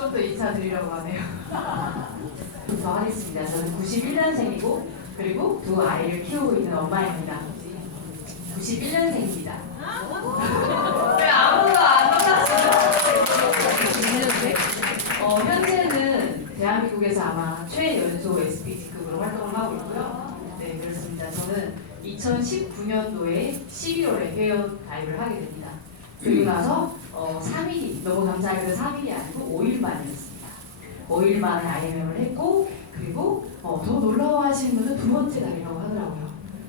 좀 더 인사드리려고 하네요. 더 하겠습니다. 저는 91년생이고 그리고 두 아이를 키우고 있는 엄마입니다. 91년생입니다. 왜 아무도 안 놀랐어요? 현재는 대한민국에서 아마 최연소 SPT급으로 활동을 하고 있고요. 네, 그렇습니다. 저는 2019년도에 12월에 회원 가입을 하게 됩니다. 그리고 나서 3일이, 너무 감사하게도 3일이 아니고 5일 만이었습니다. 5일 만에 IMM을 했고, 그리고 더 놀라워하시는 분은 두 번째 달이라고 하더라고요.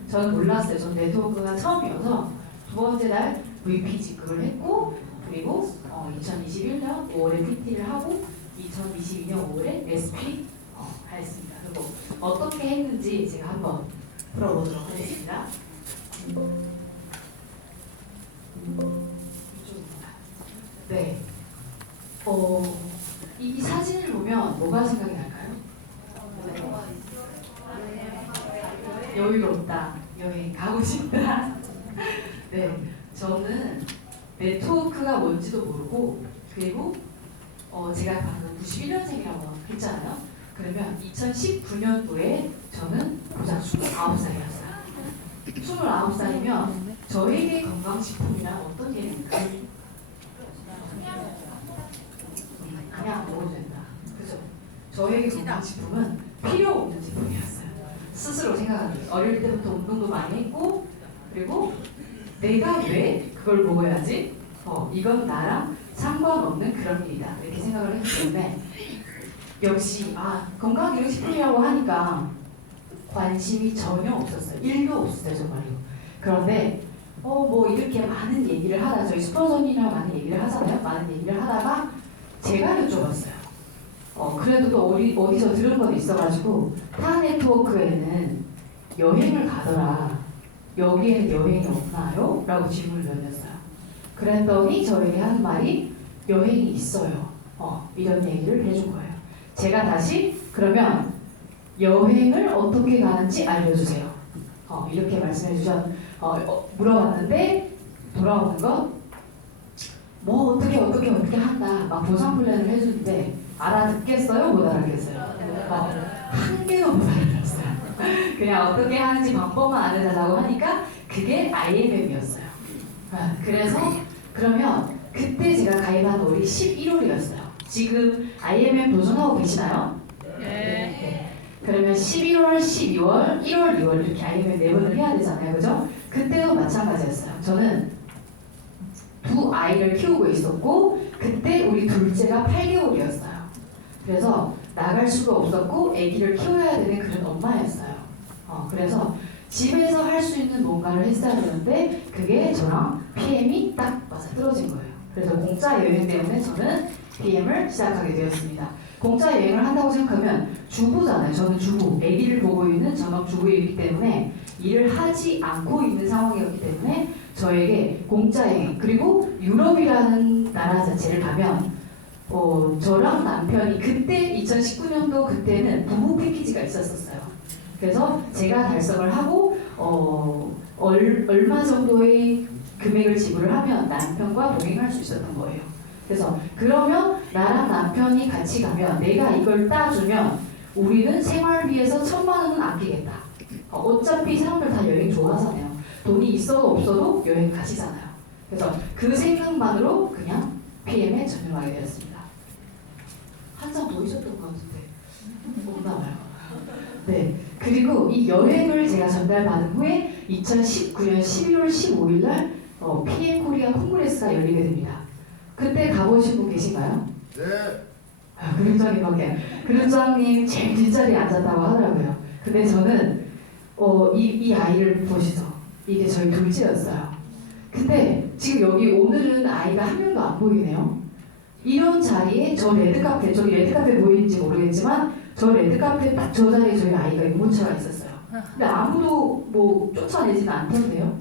저는 몰랐어요. 전 네트워크가 처음이어서 두 번째 달 VP 직급을 했고, 그리고 2021년 5월에 PT를 하고 2022년 5월에 SP 하였습니다. 그리고 어떻게 했는지 제가 한번 풀어보도록 하겠습니다. 네. 이 사진을 보면 뭐가 생각이 날까요? 여유롭다, 여행 가고 싶다. 네, 저는 네트워크가 뭔지도 모르고, 그리고 제가 방금 91년생이라고 했잖아요. 그러면 2019년도에 저는 고작 29살이었어요. 29살이면 저에게 건강식품이란 어떤 개념일까요? 그냥 먹어도 된다. 그죠? 저에게 건강식품은 필요 없는 제품이었어요. 스스로 생각하기. 어릴 때부터 운동도 많이 했고, 그리고 내가 왜 그걸 먹어야지? 이건 나랑 상관없는 그런 일이다. 이렇게 생각을 했기 때문에 역시 건강기능식품이라고 하니까 관심이 전혀 없었어요. 1도 없었어요, 정말로. 그런데 뭐 이렇게 많은 얘기를 하다, 저희 스폰서님이랑 많은 얘기를 하잖아요. 많은 얘기를 하다가 제가 여쭤봤어요. 그래도 또 어디서 들은 건 있어가지고 타 네트워크에는 여행을 가더라. 여기에는 여행이 없나요? 라고 질문을 던졌어요. 그랬더니 저에게 하는 말이 여행이 있어요. 이런 얘기를 해준 거예요. 제가 다시 그러면 여행을 어떻게 가는지 알려주세요. 이렇게 말씀해 물어봤는데 돌아오는 건 뭐 어떻게 한다. 막 보상 플랜을 해주는데 알아듣겠어요? 못 알아듣겠어요? 한 개도 못 알아들었어요. 그냥 어떻게 하는지 방법만 알려달라고 하니까 그게 IMM이었어요. 그래서 그러면 그때 제가 가입한 월이 11월이었어요. 지금 IMM 도전하고 계시나요? 네. 그러면 11월, 12월, 1월, 2월 이렇게 IMM 4번을 해야 되잖아요. 그죠? 그때도 마찬가지였어요. 저는 두 아이를 키우고 있었고 그때 우리 둘째가 8개월이었어요. 그래서 나갈 수가 없었고 아기를 키워야 되는 그런 엄마였어요. 그래서 집에서 할 수 있는 뭔가를 했어야 되는데 그게 저랑 PM이 딱 맞아 떨어진 거예요. 그래서 공짜 여행 때문에 저는 PM을 시작하게 되었습니다. 공짜 여행을 한다고 생각하면 주부잖아요. 저는 주부, 아기를 보고 있는 전업 주부이기 때문에 일을 하지 않고 있는 상황이었기 때문에 저에게 공짜 여행, 그리고 유럽이라는 나라 자체를 가면 저랑 남편이 그때 2019년도 그때는 부부 패키지가 있었어요. 그래서 제가 달성을 하고 얼마 정도의 금액을 지불을 하면 남편과 동행할 수 있었던 거예요. 그래서 그러면 나랑 남편이 같이 가면 내가 이걸 따주면 우리는 생활비에서 1,000만 원은 아끼겠다. 어차피 사람들 다 여행 좋아하잖아요. 돈이 있어도 없어도 여행 가시잖아요. 그래서 그 생각만으로 그냥 PM에 전념하게 되었습니다. 한 장 더 있었던 것 같은데 없나 봐요. 네. 그리고 이 여행을 제가 전달받은 후에 2019년 11월 15일 날 PM 코리아 콩그레스가 열리게 됩니다. 그때 가보신 분 계신가요? 네. 그룹장님밖에. 그룹장님 제일 뒷자리에 앉았다고 하더라고요. 근데 저는 이 아이를 보시죠. 이게 저희 둘째였어요. 근데 지금 여기 오늘은 아이가 한 명도 안 보이네요. 이런 자리에 저 레드카페, 저기 레드카페 보이는지 모르겠지만 저 레드카페 딱 저 자리에 저희 아이가 유모차가 있었어요. 근데 아무도 뭐 쫓아내지는 않던데요.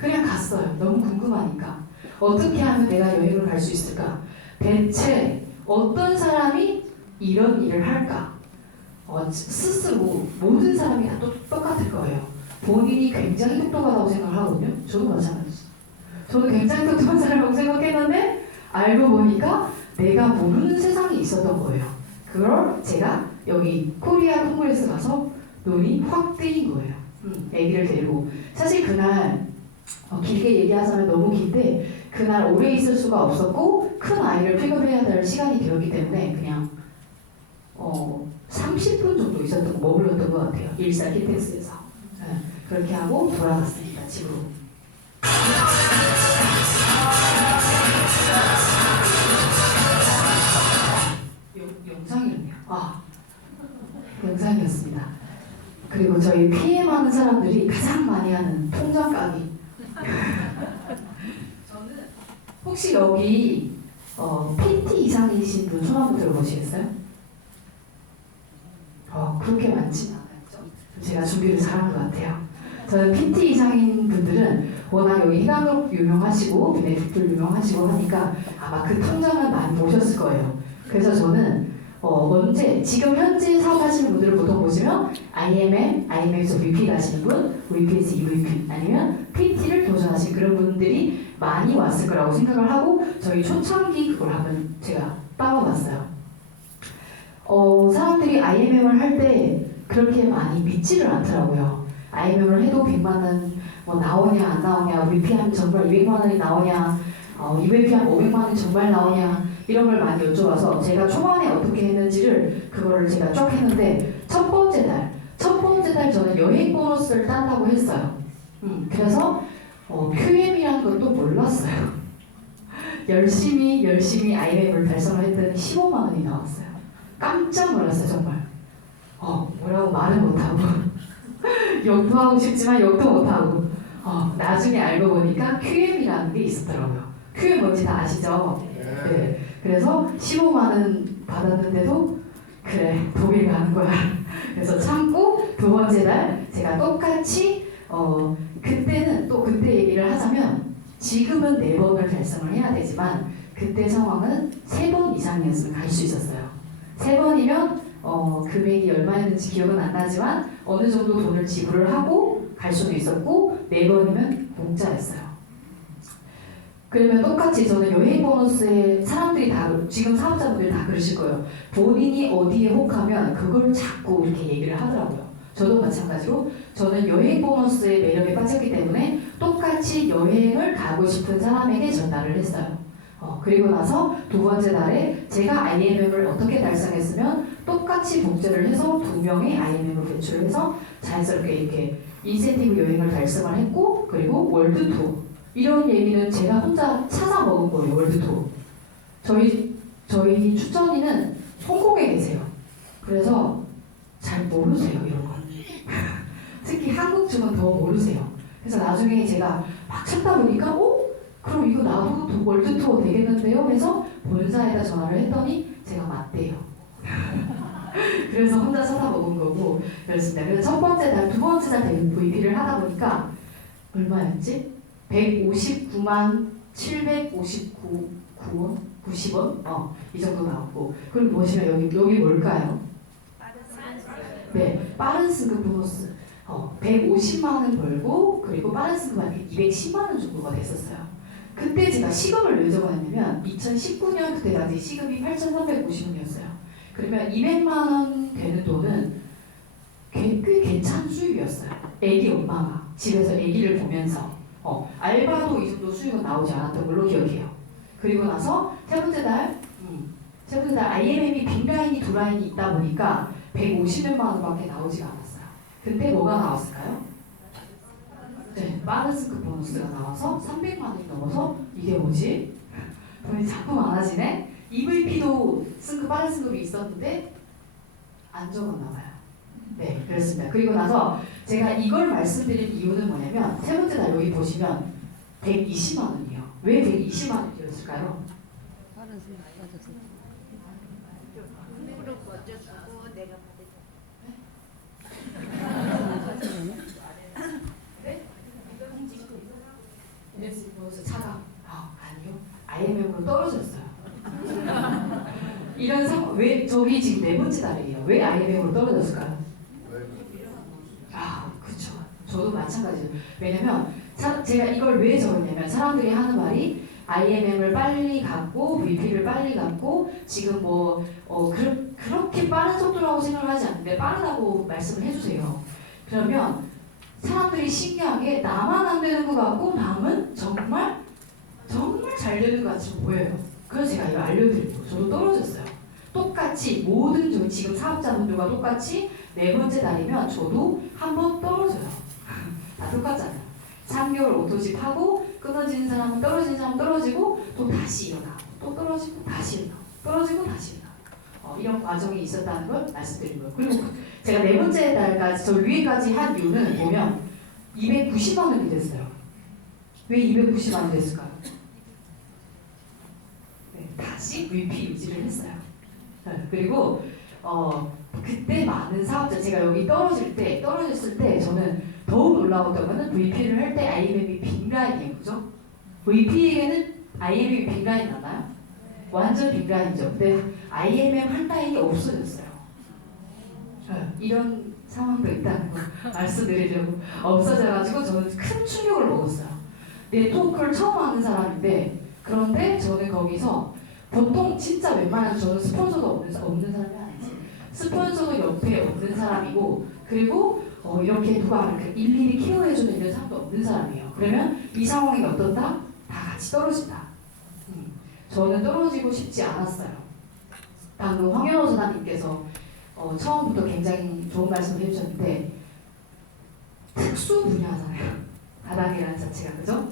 그냥 갔어요. 너무 궁금하니까. 어떻게 하면 내가 여행을 갈 수 있을까? 대체 어떤 사람이 이런 일을 할까? 스스로 모든 사람이 다 똑같을 거예요. 본인이 굉장히 똑똑하다고 생각을 하거든요. 저도 마찬가지죠. 저도 굉장히 똑똑한 사람이라고 생각했는데 알고 보니까 내가 모르는 세상이 있었던 거예요. 그걸 제가 여기 코리아 콩그레스 가서 눈이 확 뜨인 거예요. 아기를 데리고. 사실 그날 길게 얘기하자면 너무 긴데 그날 오래 있을 수가 없었고 큰 아이를 픽업해야 될 시간이 되었기 때문에 그냥 30분 정도 있었던 머물렀던 것 같아요. 일산 키텍스에서. 네, 그렇게 하고 돌아갔습니다. 집으로. 영상이었네요. 영상이었습니다. 그리고 저희 PM 하는 사람들이 가장 많이 하는 통장 까기. 저는 혹시 여기 PT 이상이신 분 손 한번 들어보시겠어요? 그렇게 많지는 않았죠. 제가 준비를 잘한 것 같아요. 저는 PT 이상인 분들은 워낙 여기 희망으로 유명하시고 베네핏들 유명하시고 하니까 아마 그 통장을 많이 보셨을 거예요. 그래서 저는 지금 현재 사업하시는 분들을 보통 보시면 IMM에서 VP 가시는 분, VP에서 EVP 아니면 PT를 도전하신 그런 분들이 많이 왔을 거라고 생각을 하고 저희 초창기 그걸 한번 제가 따와봤어요. 사람들이 IMM을 할 때 그렇게 많이 믿지를 않더라고요. IMM을 해도 100만 원 나오냐 안 나오냐, VP 하면 정말 200만 원이 나오냐, EVP 하면 500만 원이 정말 나오냐 이런 걸 많이 여쭤봐서 제가 초반에 어떻게 했는지를 그거를 제가 쭉 했는데 첫 번째 달 저는 여행 보너스를 딴다고 했어요. 그래서 QM이라는 것도 몰랐어요. 열심히 IMM을 달성을 했더니 15만 원이 나왔어요. 깜짝 놀랐어요 정말. 뭐라고 말은 못하고 욕도 하고 싶지만 욕도 못하고 나중에 알고 보니까 QM이라는 게 있었더라고요. QM 뭔지 다 아시죠? 네. 그래서 15만 원 받았는데도 그래 독일 가는 거야. 그래서 참고 두 번째 날 제가 똑같이 그때는 또 그때 얘기를 하자면 지금은 4번을 달성을 해야 되지만 그때 상황은 3번 이상이었으면 갈 수 있었어요. 3번이면 금액이 얼마였는지 기억은 안 나지만 어느 정도 돈을 지불을 하고 갈 수도 있었고 4번이면 공짜였어요. 그러면 똑같이 저는 여행 보너스에 사람들이 다 지금 사업자분들 다 그러실 거예요. 본인이 어디에 혹하면 그걸 자꾸 이렇게 얘기를 하더라고요. 저도 마찬가지로 저는 여행 보너스의 매력에 빠졌기 때문에 똑같이 여행을 가고 싶은 사람에게 전달을 했어요. 그리고 나서 두 번째 달에 제가 IMM을 어떻게 달성했으면 똑같이 복제를 해서 2명의 IMM을 배출해서 자연스럽게 이렇게 인센티브 여행을 달성을 했고 그리고 월드 투어 이런 얘기는 제가 혼자 찾아 먹은 거예요. 월드 투어. 저희 추천이는 홍콩에 계세요. 그래서 잘 모르세요 이런 거. 특히 한국 쪽은 더 모르세요. 그래서 나중에 제가 막 찾다 보니까 그럼 이거 나도 월드 투어 되겠는데요? 해서 본사에다 전화를 했더니 제가 맞대요. 그래서 혼자 찾아먹은 거고 그렇습니다. 그래서 첫 번째 달, 두 번째 달 VP를 하다 보니까 얼마였지? 159만 759원? 90원? 이 정도 나왔고 그리고 보시면 여기 뭘까요? 네, 빠른 승급 보너스 150만 원 벌고 그리고 빠른 승급하니까 210만 원 정도가 됐었어요. 그때 제가 시급을 왜 적어놨냐면 2019년 그때 당시 시급이 8,350원이었어요. 그러면 200만 원 되는 돈은 꽤 괜찮은 수입이었어요. 애기 엄마가 집에서 애기를 보면서 알바도 이 정도 수익은 나오지 않았던 걸로 기억해요. 그리고 나서 세 번째 달 IMM이 빅라인이 두 라인이 있다 보니까 150몇만 원밖에 나오지가 않았어요. 그때 뭐가 나왔을까요? 네, 빠른 승급 보너스가 나와서 300만 원이 넘어서 이게 뭐지? 돈이 자꾸 많아지네? EVP도 빠른 승급이 있었는데 안 적었나 봐요. 네, 그렇습니다. 그리고 나서 제가 이걸 말씀드린 이유는 뭐냐면 세 번째 날 여기 보시면 120만 원이요. 왜 120만 원이었을까요? 빠른 승급 빠졌어. 그룹 먼저 주고 내가 그래서 차가 아니요 IMM으로 떨어졌어요. 이런 상황 왜 저기 지금 네 번째 달이에요. 왜 IMM으로 떨어졌을까요? 그렇죠. 저도 마찬가지죠. 왜냐면 제가 이걸 왜 적었냐면 사람들이 하는 말이 IMM을 빨리 갖고 VP를 빨리 갖고 지금 그렇게 빠른 속도라고 생각을 하지 않는데 빠르다고 말씀을 해주세요. 그러면 사람들이 신기하게 나만 안 되는 것 같고 남은 정말 잘 되는 것 같이 보여요. 그래서 제가 이거 알려드리고 저도 떨어졌어요. 똑같이 모든 지금 사업자분들과 똑같이 네 번째 달이면 저도 한번 떨어져요. 다 똑같잖아요. 3개월 오토집 하고 끊어지는 사람은 떨어지는 사람 떨어지고 또 다시 일어나고 또 떨어지고 다시 일어나고 떨어지고 다시 일어나고 이런 과정이 있었다는 걸 말씀드린 거예요. 그리고 제가 네 번째 달까지 저 위에까지 한 이유는 보면 290만 원이 됐어요. 왜 290만 원이 됐을까요? 네, 다시 VP 유지를 했어요. 네, 그리고 그때 많은 사업자 제가 여기 떨어졌을 때 저는 더욱 놀라웠던 거는 VP를 할 때 IMM이 빈라인이에요. 그죠? VP에게는 IMM이 빈라인 맞나요? 완전 빈라인이죠. 근데 IMM 한 라인이 없어졌어요. 이런 상황도 있다는 거 말씀드리려고 없어져가지고 저는 큰 충격을 먹었어요. 네트워크를 처음 하는 사람인데 그런데 저는 거기서 보통 진짜 웬만하면 저는 스폰서도 없는 사람이 아니지. 스폰서도 옆에 없는 사람이고 그리고 이렇게 누가 이렇게 일일이 케어해주는 이런 사람도 없는 사람이에요. 그러면 이 상황이 어떻다? 다 같이 떨어진다. 저는 떨어지고 싶지 않았어요. 방금 황현호 전사님께서 처음부터 굉장히 좋은 말씀을 해주셨는데 특수 분야잖아요. 다단이라는 자체가 그죠?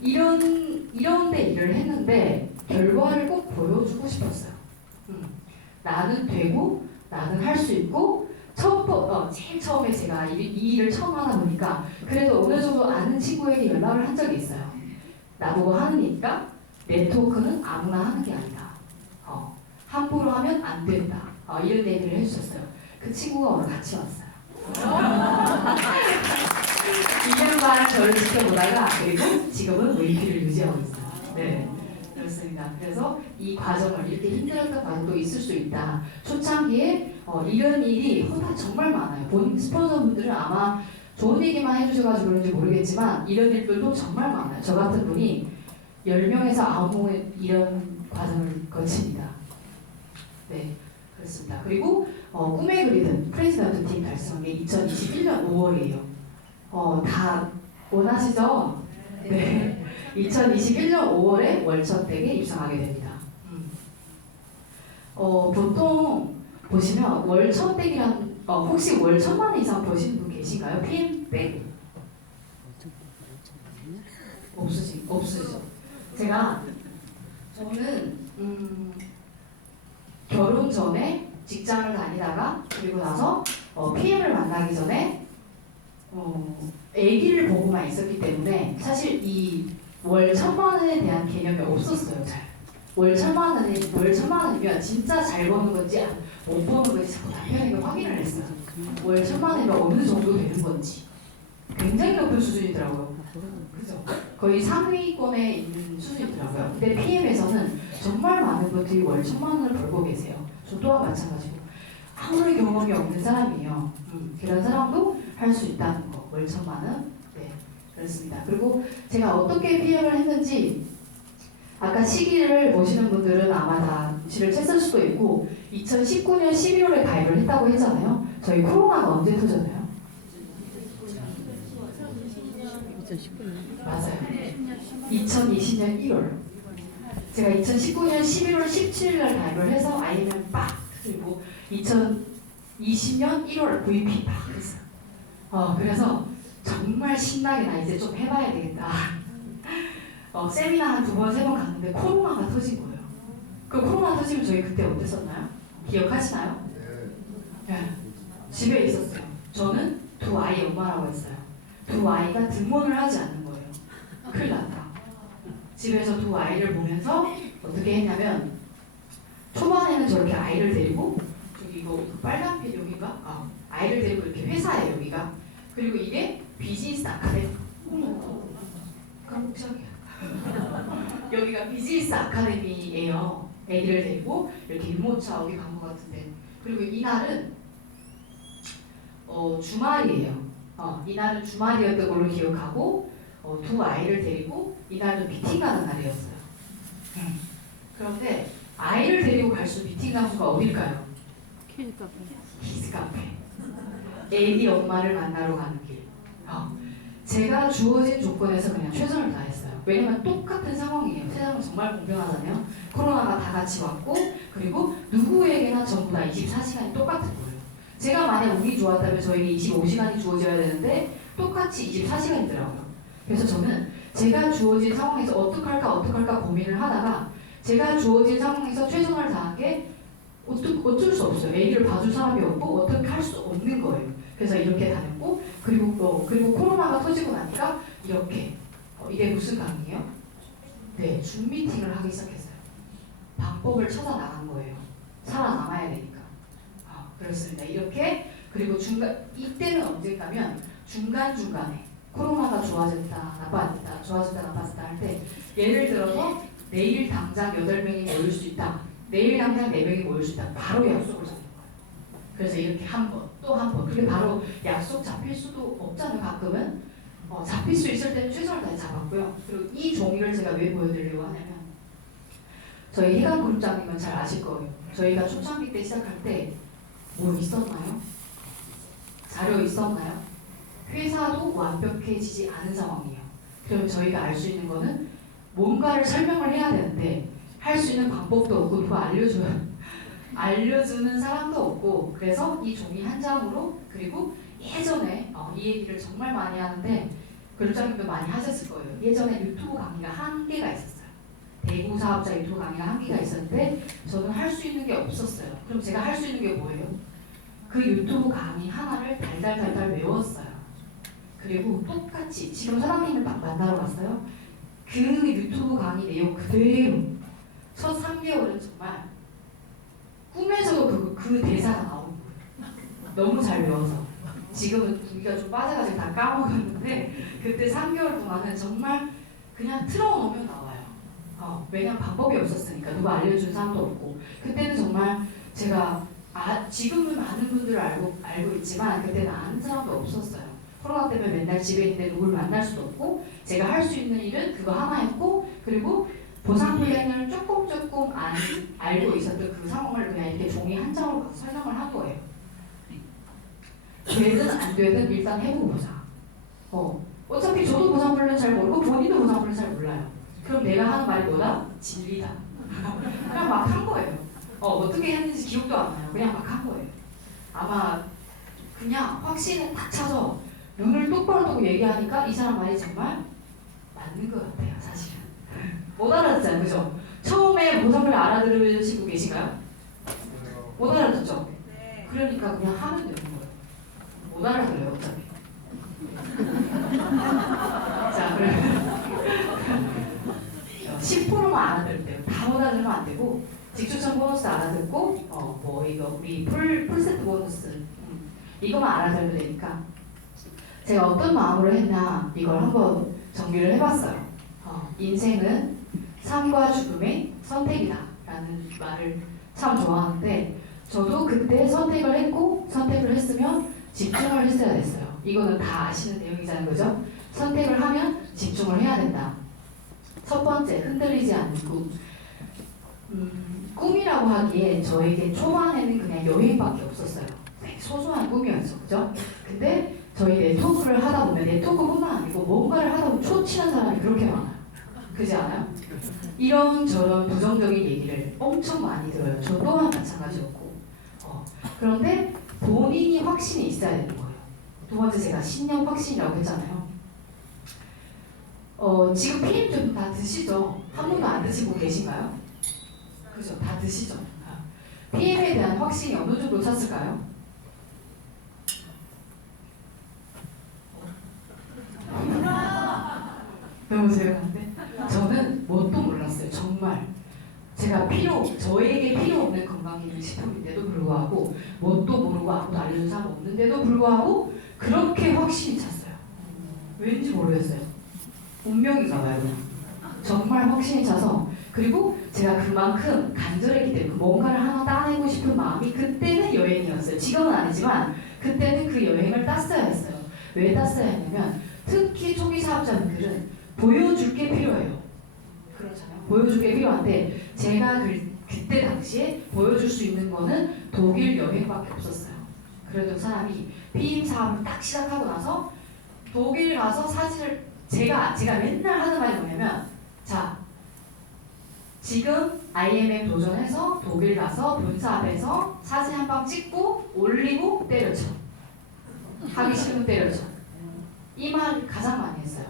이런 데 일을 했는데 결과를 꼭 보여주고 싶었어요. 나는 되고 나는 할 수 있고 제일 처음에 제가 이 일을 처음 하다 보니까 그래도 어느 정도 아는 친구에게 연락을 한 적이 있어요. 나보고 하느니까 네트워크는 아무나 하는 게 아니다. 함부로 하면 안 된다. 이런 얘기를 해주셨어요. 그 친구가 오늘 같이 왔어요. 2년간 저를 지켜보다가 그리고 지금은 VP를 유지하고 있어요. 네, 그렇습니다. 그래서 이 과정을 이렇게 힘들었던 과정도 있을 수 있다. 초창기에 이런 일이 정말 많아요. 본 스폰서분들은 아마 좋은 얘기만 해주셔가지고 그런지 모르겠지만 이런 일들도 정말 많아요. 저 같은 분이 10명에서 9명의 이런 과정을 거칩니다. 네, 그렇습니다. 그리고 꿈에 그리던 프레지던트 팀 달성한 게 2021년 5월이에요. 다 원하시죠? 네. 2021년 5월에 월천댁에 입성하게 됩니다. 보통 보시면 월천댁이란 혹시 월 1,000만 원 이상 버시는 분 계신가요? PM 빼고 없으시죠? 저는 결혼 전에 직장을 다니다가 그리고 나서 PM을 만나기 전에 아기를 보고만 있었기 때문에 사실 이 월 1,000만 원에 대한 개념이 없었어요. 잘. 월 1,000만 원이면 진짜 잘 버는 건지 못 버는 건지 자꾸 남편에게 확인을 했어요. 월 1,000만 원이면 어느 정도 되는 건지. 굉장히 높은 수준이더라고요. 그죠? 거의 상위권에 있는 수준이더라고요. 근데 PM에서는 정말 많은 분들이 월 1,000만 원을 벌고 계세요. 저 또한 마찬가지고. 아무리 경험이 없는 사람이에요. 그런 사람도 할 수 있다는 거. 월 1,000만 원. 네, 그렇습니다. 그리고 제가 어떻게 PM을 했는지 아까 시기를 보시는 분들은 아마 다 눈치를 챘을 수도 있고 2019년 11월에 가입을 했다고 했잖아요. 저희 코로나가 언제 터졌나요? 2019년. 맞아요. 2020년 1월. 제가 2019년 11월 17일 날 가입을 해서 IMM 빡 그리고 2020년 1월 VP 빡 했어요. 그래서 정말 신나게 나 이제 좀 해봐야 되겠다. 세미나 한 2번, 3번 갔는데 코로나가 터진 거예요. 그 코로나 터지면 저희 그때 어땠었나요? 기억하시나요? 네. 집에 있었어요. 저는 2아이 엄마라고 했어요. 2아이가 등원을 하지 않는 거예요. 큰일 났다. 집에서 2아이를 보면서 어떻게 했냐면 초반에는 저렇게 아이를 데리고 저기 이거 빨간 펜 여기가 아이를 데리고 이렇게 회사에 여기가 그리고 이게 비즈니스 아카데미 깜짝이야. 여기가 비즈니스 아카데미예요. 애기를 데리고 이렇게 유모차 어디 간 것 같은데 그리고 이날은 주말이에요. 이날은 주말이었던 걸로 기억하고 2아이를 데리고 이날은 미팅 가는 날이었어요. 그런데 아이를 데리고 갈 수 있는 미팅 장소가 어딜까요? 키즈 카페. 키즈 카페. 애기 엄마를 만나러 가는 길. 제가 주어진 조건에서 그냥 최선을 다했어요. 왜냐면 똑같은 상황이에요. 세상은 정말 공평하잖아요. 코로나가 다 같이 왔고, 그리고 누구에게나 전부 다 24시간이 똑같은 거예요. 제가 만약 운이 좋았다면 저에게 25시간이 주어져야 되는데 똑같이 24시간이더라고요. 그래서 저는 제가 주어진 상황에서 어떡할까 고민을 하다가 제가 주어진 상황에서 최선을 다한 게 어쩔 수 없어요. 애기를 봐줄 사람이 없고 어떻게 할 수 없는 거예요. 그래서 이렇게 다녔고, 그리고 코로나가 터지고 나니까 이렇게 이게 무슨 강의예요? 네, 줌 미팅을 하기 시작했어요. 방법을 찾아 나간 거예요. 살아남아야 되니까. 그렇습니다. 이렇게 그리고 이때는 언젠가면 중간중간에 코로나가 좋아졌다 나빠졌다 좋아졌다 나빠졌다 할 때 예를 들어서 내일 당장 8명이 모일 수 있다. 내일 당장 4명이 모일 수 있다. 바로 약속을 잡는 거예요. 그래서 이렇게 한 번, 또 한 번. 그게 바로 약속 잡힐 수도 없잖아요. 가끔은. 잡힐 수 있을 때는 최선을 다해 잡았고요. 그리고 이 종이를 제가 왜 보여드리려고 하냐면 저희 희강 그룹장님은 잘 아실 거예요. 저희가 초창기 때 시작할 때 뭐 있었나요? 자료 있었나요? 회사도 완벽해지지 않은 상황이에요. 그럼 저희가 알 수 있는 거는 뭔가를 설명을 해야 되는데 할 수 있는 방법도 없고 누가 알려주는 사람도 없고 그래서 이 종이 한 장으로 그리고 예전에 이 얘기를 정말 많이 하는데 그룹장님도 많이 하셨을 거예요. 예전에 유튜브 강의가 한계가 있었어요. 대구 사업자 유튜브 강의가 한계가 있었는데 저는 할 수 있는 게 없었어요. 그럼 제가 할 수 있는 게 뭐예요? 그 유튜브 강의 하나를 달달달달 외웠어요. 그리고 똑같이 지금 사장님을 만나러 갔어요. 그 유튜브 강의 내용 그대로 첫 3개월은 정말 꿈에서도 그 대사가 나오는 거예요. 너무 잘 외워서. 지금은 분위기가 좀 빠져가지고 다 까먹었는데 그때 3개월 동안은 정말 그냥 틀어놓으면 나와요. 왜냐면 방법이 없었으니까 누가 알려준 사람도 없고 그때는 정말 제가 지금은 많은 분들을 알고 있지만 그때는 아는 사람도 없었어요. 코로나 때문에 맨날 집에 있는데 누굴 만날 수도 없고 제가 할 수 있는 일은 그거 하나였고 그리고 보상 플랜을 조금 알고 있었던 그 상황을 그냥 이렇게 종이 한 장으로 설명을 한 거예요. 되든 안 되든 일단 해보고 보자. 어차피 저도 보상 플랜 잘 모르고 본인도 보상 플랜 잘 몰라요. 그럼 내가 하는 말이 뭐다? 진리다. 그냥 막 한 거예요. 어떻게 했는지 기억도 안 나요. 그냥 막 한 거예요. 아마 그냥 확신을 딱 차서 눈을 똑바로 뜨고 얘기하니까 이 사람 말이 정말 맞는 것 같아요. 사실은. 못 알아듣잖아요. 그죠? 처음에 보상을 알아들으시고 계신가요? 못 알아듣죠? 네. 그러니까 그냥 하면 되는 거예요. 못 알아들어요. 어차피. 자, 그러면 10%만 알아들으면 돼요. 다 못 알아들으면 안 되고 직추천 보너스 알아듣고 이거 우리 풀세트 보너스 이거만 알아들으면 되니까 제가 어떤 마음으로 했나 이걸 한번 정리를 해봤어요. 인생은 삶과 죽음의 선택이다 라는 말을 참 좋아하는데 저도 그때 선택을 했으면 집중을 했어야 됐어요. 이거는 다 아시는 내용이잖아요. 그죠? 선택을 하면 집중을 해야 된다. 첫 번째, 흔들리지 않는 꿈. 꿈이라고 하기에 저에게 초반에는 그냥 여행밖에 없었어요. 소소한 꿈이었죠. 그죠? 근데 저희 네트워크를 하다 보면 네트워크뿐만 아니고 뭔가를 하다 보면 초치는 사람이 그렇게 많아요. 그렇지 않아요? 이런저런 부정적인 얘기를 엄청 많이 들어요. 저 또한 마찬가지였고. 그런데 본인이 확신이 있어야 되는 거예요. 두 번째 제가 신념 확신이라고 했잖아요. 지금 PM 좀 다 드시죠? 한 번도 안 드시고 계신가요? 그죠? 다 드시죠? PM에 대한 확신이 어느 정도 찼을까요? 너무 조용한데? 저는 뭣도 몰랐어요. 정말. 제가 저에게 필요 없는 건강기능식품인데도 불구하고 뭣도 모르고 아무도 알려준 사람 없는데도 불구하고 그렇게 확신이 찼어요. 왠지 모르겠어요. 운명인가 봐요. 그냥. 정말 확신이 차서 그리고 제가 그만큼 간절했기 때문에 뭔가를 하나 따내고 싶은 마음이 그때는 여행이었어요. 지금은 아니지만 그때는 그 여행을 땄어야 했어요. 왜 땄어야 했냐면 특히 초기 사업자분들은 보여줄 게 필요해요. 그렇잖아요. 보여줄 게 필요한데 제가 그때 당시에 보여줄 수 있는 거는 독일 여행밖에 없었어요. 그래도 사람이 피임 사업을 딱 시작하고 나서 독일 가서 사진을 제가 맨날 하는 말이 뭐냐면 자 지금 IMF 도전해서 독일 가서 본사 앞에서 사진 한 방 찍고 올리고 때려쳐. 하기 싫으면 때려쳐. 이 말 가장 많이 했어요.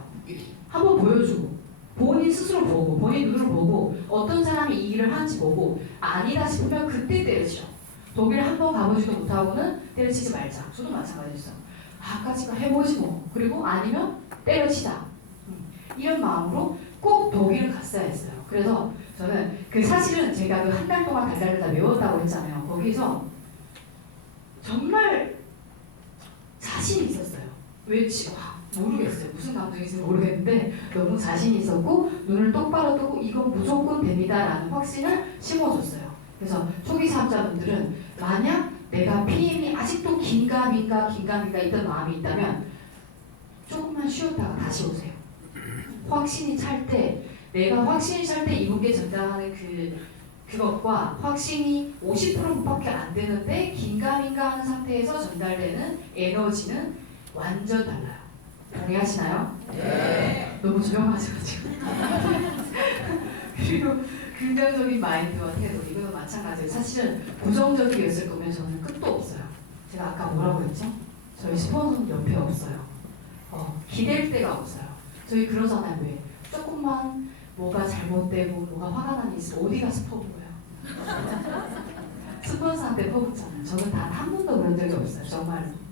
한번 보여주고 본인 스스로 보고 본인 눈을 보고 어떤 사람이 이 일을 하는지 보고 아니다 싶으면 그때 때려쳐. 독일 한 번 가보지도 못하고는 때려치지 말자. 저도 마찬가지였어요. 아까지가 해보지 뭐. 그리고 아니면 때려치자. 이런 마음으로 꼭 독일을 갔어야 했어요. 그래서 저는 그 사실은 제가 그 한 달 동안 달달을 다 외웠다고 했잖아요. 거기서 정말 자신이 있었어요. 왜 모르겠어요. 무슨 감정인지 모르겠는데 너무 자신이 있었고 눈을 똑바로 뜨고 이건 무조건 됩니다라는 확신을 심어줬어요. 그래서 초기 사업자분들은 만약 내가 PM이 아직도 긴가민가 있던 마음이 있다면 조금만 쉬었다가 다시 오세요. 확신이 찰 때 내가 확신이 찰 때 이분께 전달하는 그것과 확신이 50%밖에 안 되는데 긴가민가 하는 상태에서 전달되는 에너지는 완전 달라요. 동의하시나요? 네. 너무 조용하셔가지고. 그리고 긍정적인 마인드와 태도 이거는 마찬가지예요. 사실은 부정적이었을 거면 저는 끝도 없어요. 제가 아까 뭐라고 했죠? 저희 스폰서는 옆에 없어요. 기댈 데가 없어요. 저희 그러잖아요. 왜? 조금만 뭐가 잘못되고 뭐가 화가 나는 있으면 어디 가서 퍼부어요? 스폰서한테 퍼붓잖아요. 저는 단 한 번도 그런 적이 없어요. 정말로.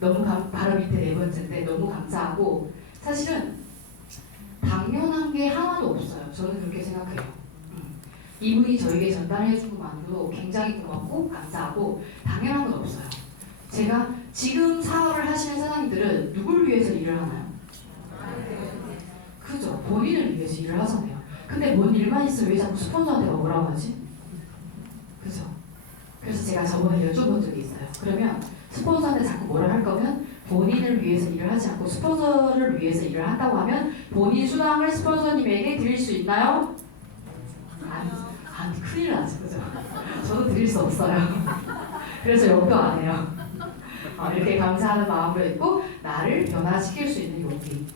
너무 바로 밑에 네 번째인데 너무 감사하고 사실은 당연한 게 하나도 없어요. 저는 그렇게 생각해요. 이분이 저에게 전달해준 것만으로도 굉장히 고맙고 감사하고 당연한 건 없어요. 제가 지금 사업을 하시는 사장님들은 누굴 위해서 일을 하나요? 그죠? 본인을 위해서 일을 하잖아요. 근데 뭔 일만 있으면 왜 자꾸 스폰서한테 뭐라고 하지? 그죠? 그래서 제가 저번에 여쭤본 적이 있어요. 그러면 스폰서한테 자꾸 뭐라 할 거면 본인을 위해서 일을 하지 않고 스폰서를 위해서 일을 한다고 하면 본인 수당을 스폰서님에게 드릴 수 있나요? 아니 큰일 나죠. 그죠? 저도 드릴 수 없어요. 그래서 욕도 안 해요. 이렇게 감사하는 마음으로 있고 나를 변화시킬 수 있는 용기.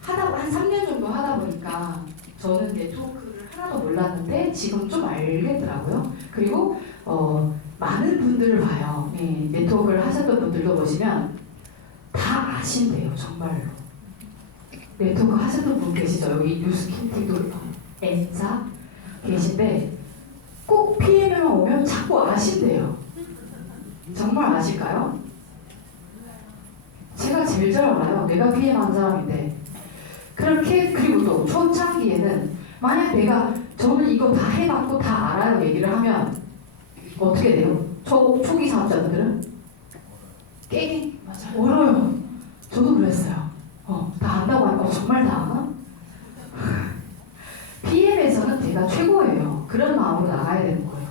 한 3년 정도 하다 보니까 저는 네트워크를 하나도 몰랐는데 지금 좀 알겠더라고요. 그리고 많은 분들을 봐요. 네트워크를 하셨던 분들도 보시면 다 아신대요. 정말로. 네트워크 하셨던 분 계시죠? 여기 뉴스킨틱도 N사 계신데 꼭 PM에만 오면 자꾸 아신대요. 정말 아실까요? 제가 제일 잘 알아요. 내가 PM 한 사람인데 그렇게 그리고 또 초창기에는 만약 저는 이거 다 해봤고 다 알아요 얘기를 하면 어떻게 돼요? 초기 사업자분들은 깨기 맞아요. 얼어요. 저도 그랬어요. 다 안다고 하니까 정말 다 아나? PM에서는 제가 최고예요. 그런 마음으로 나가야 되는 거예요.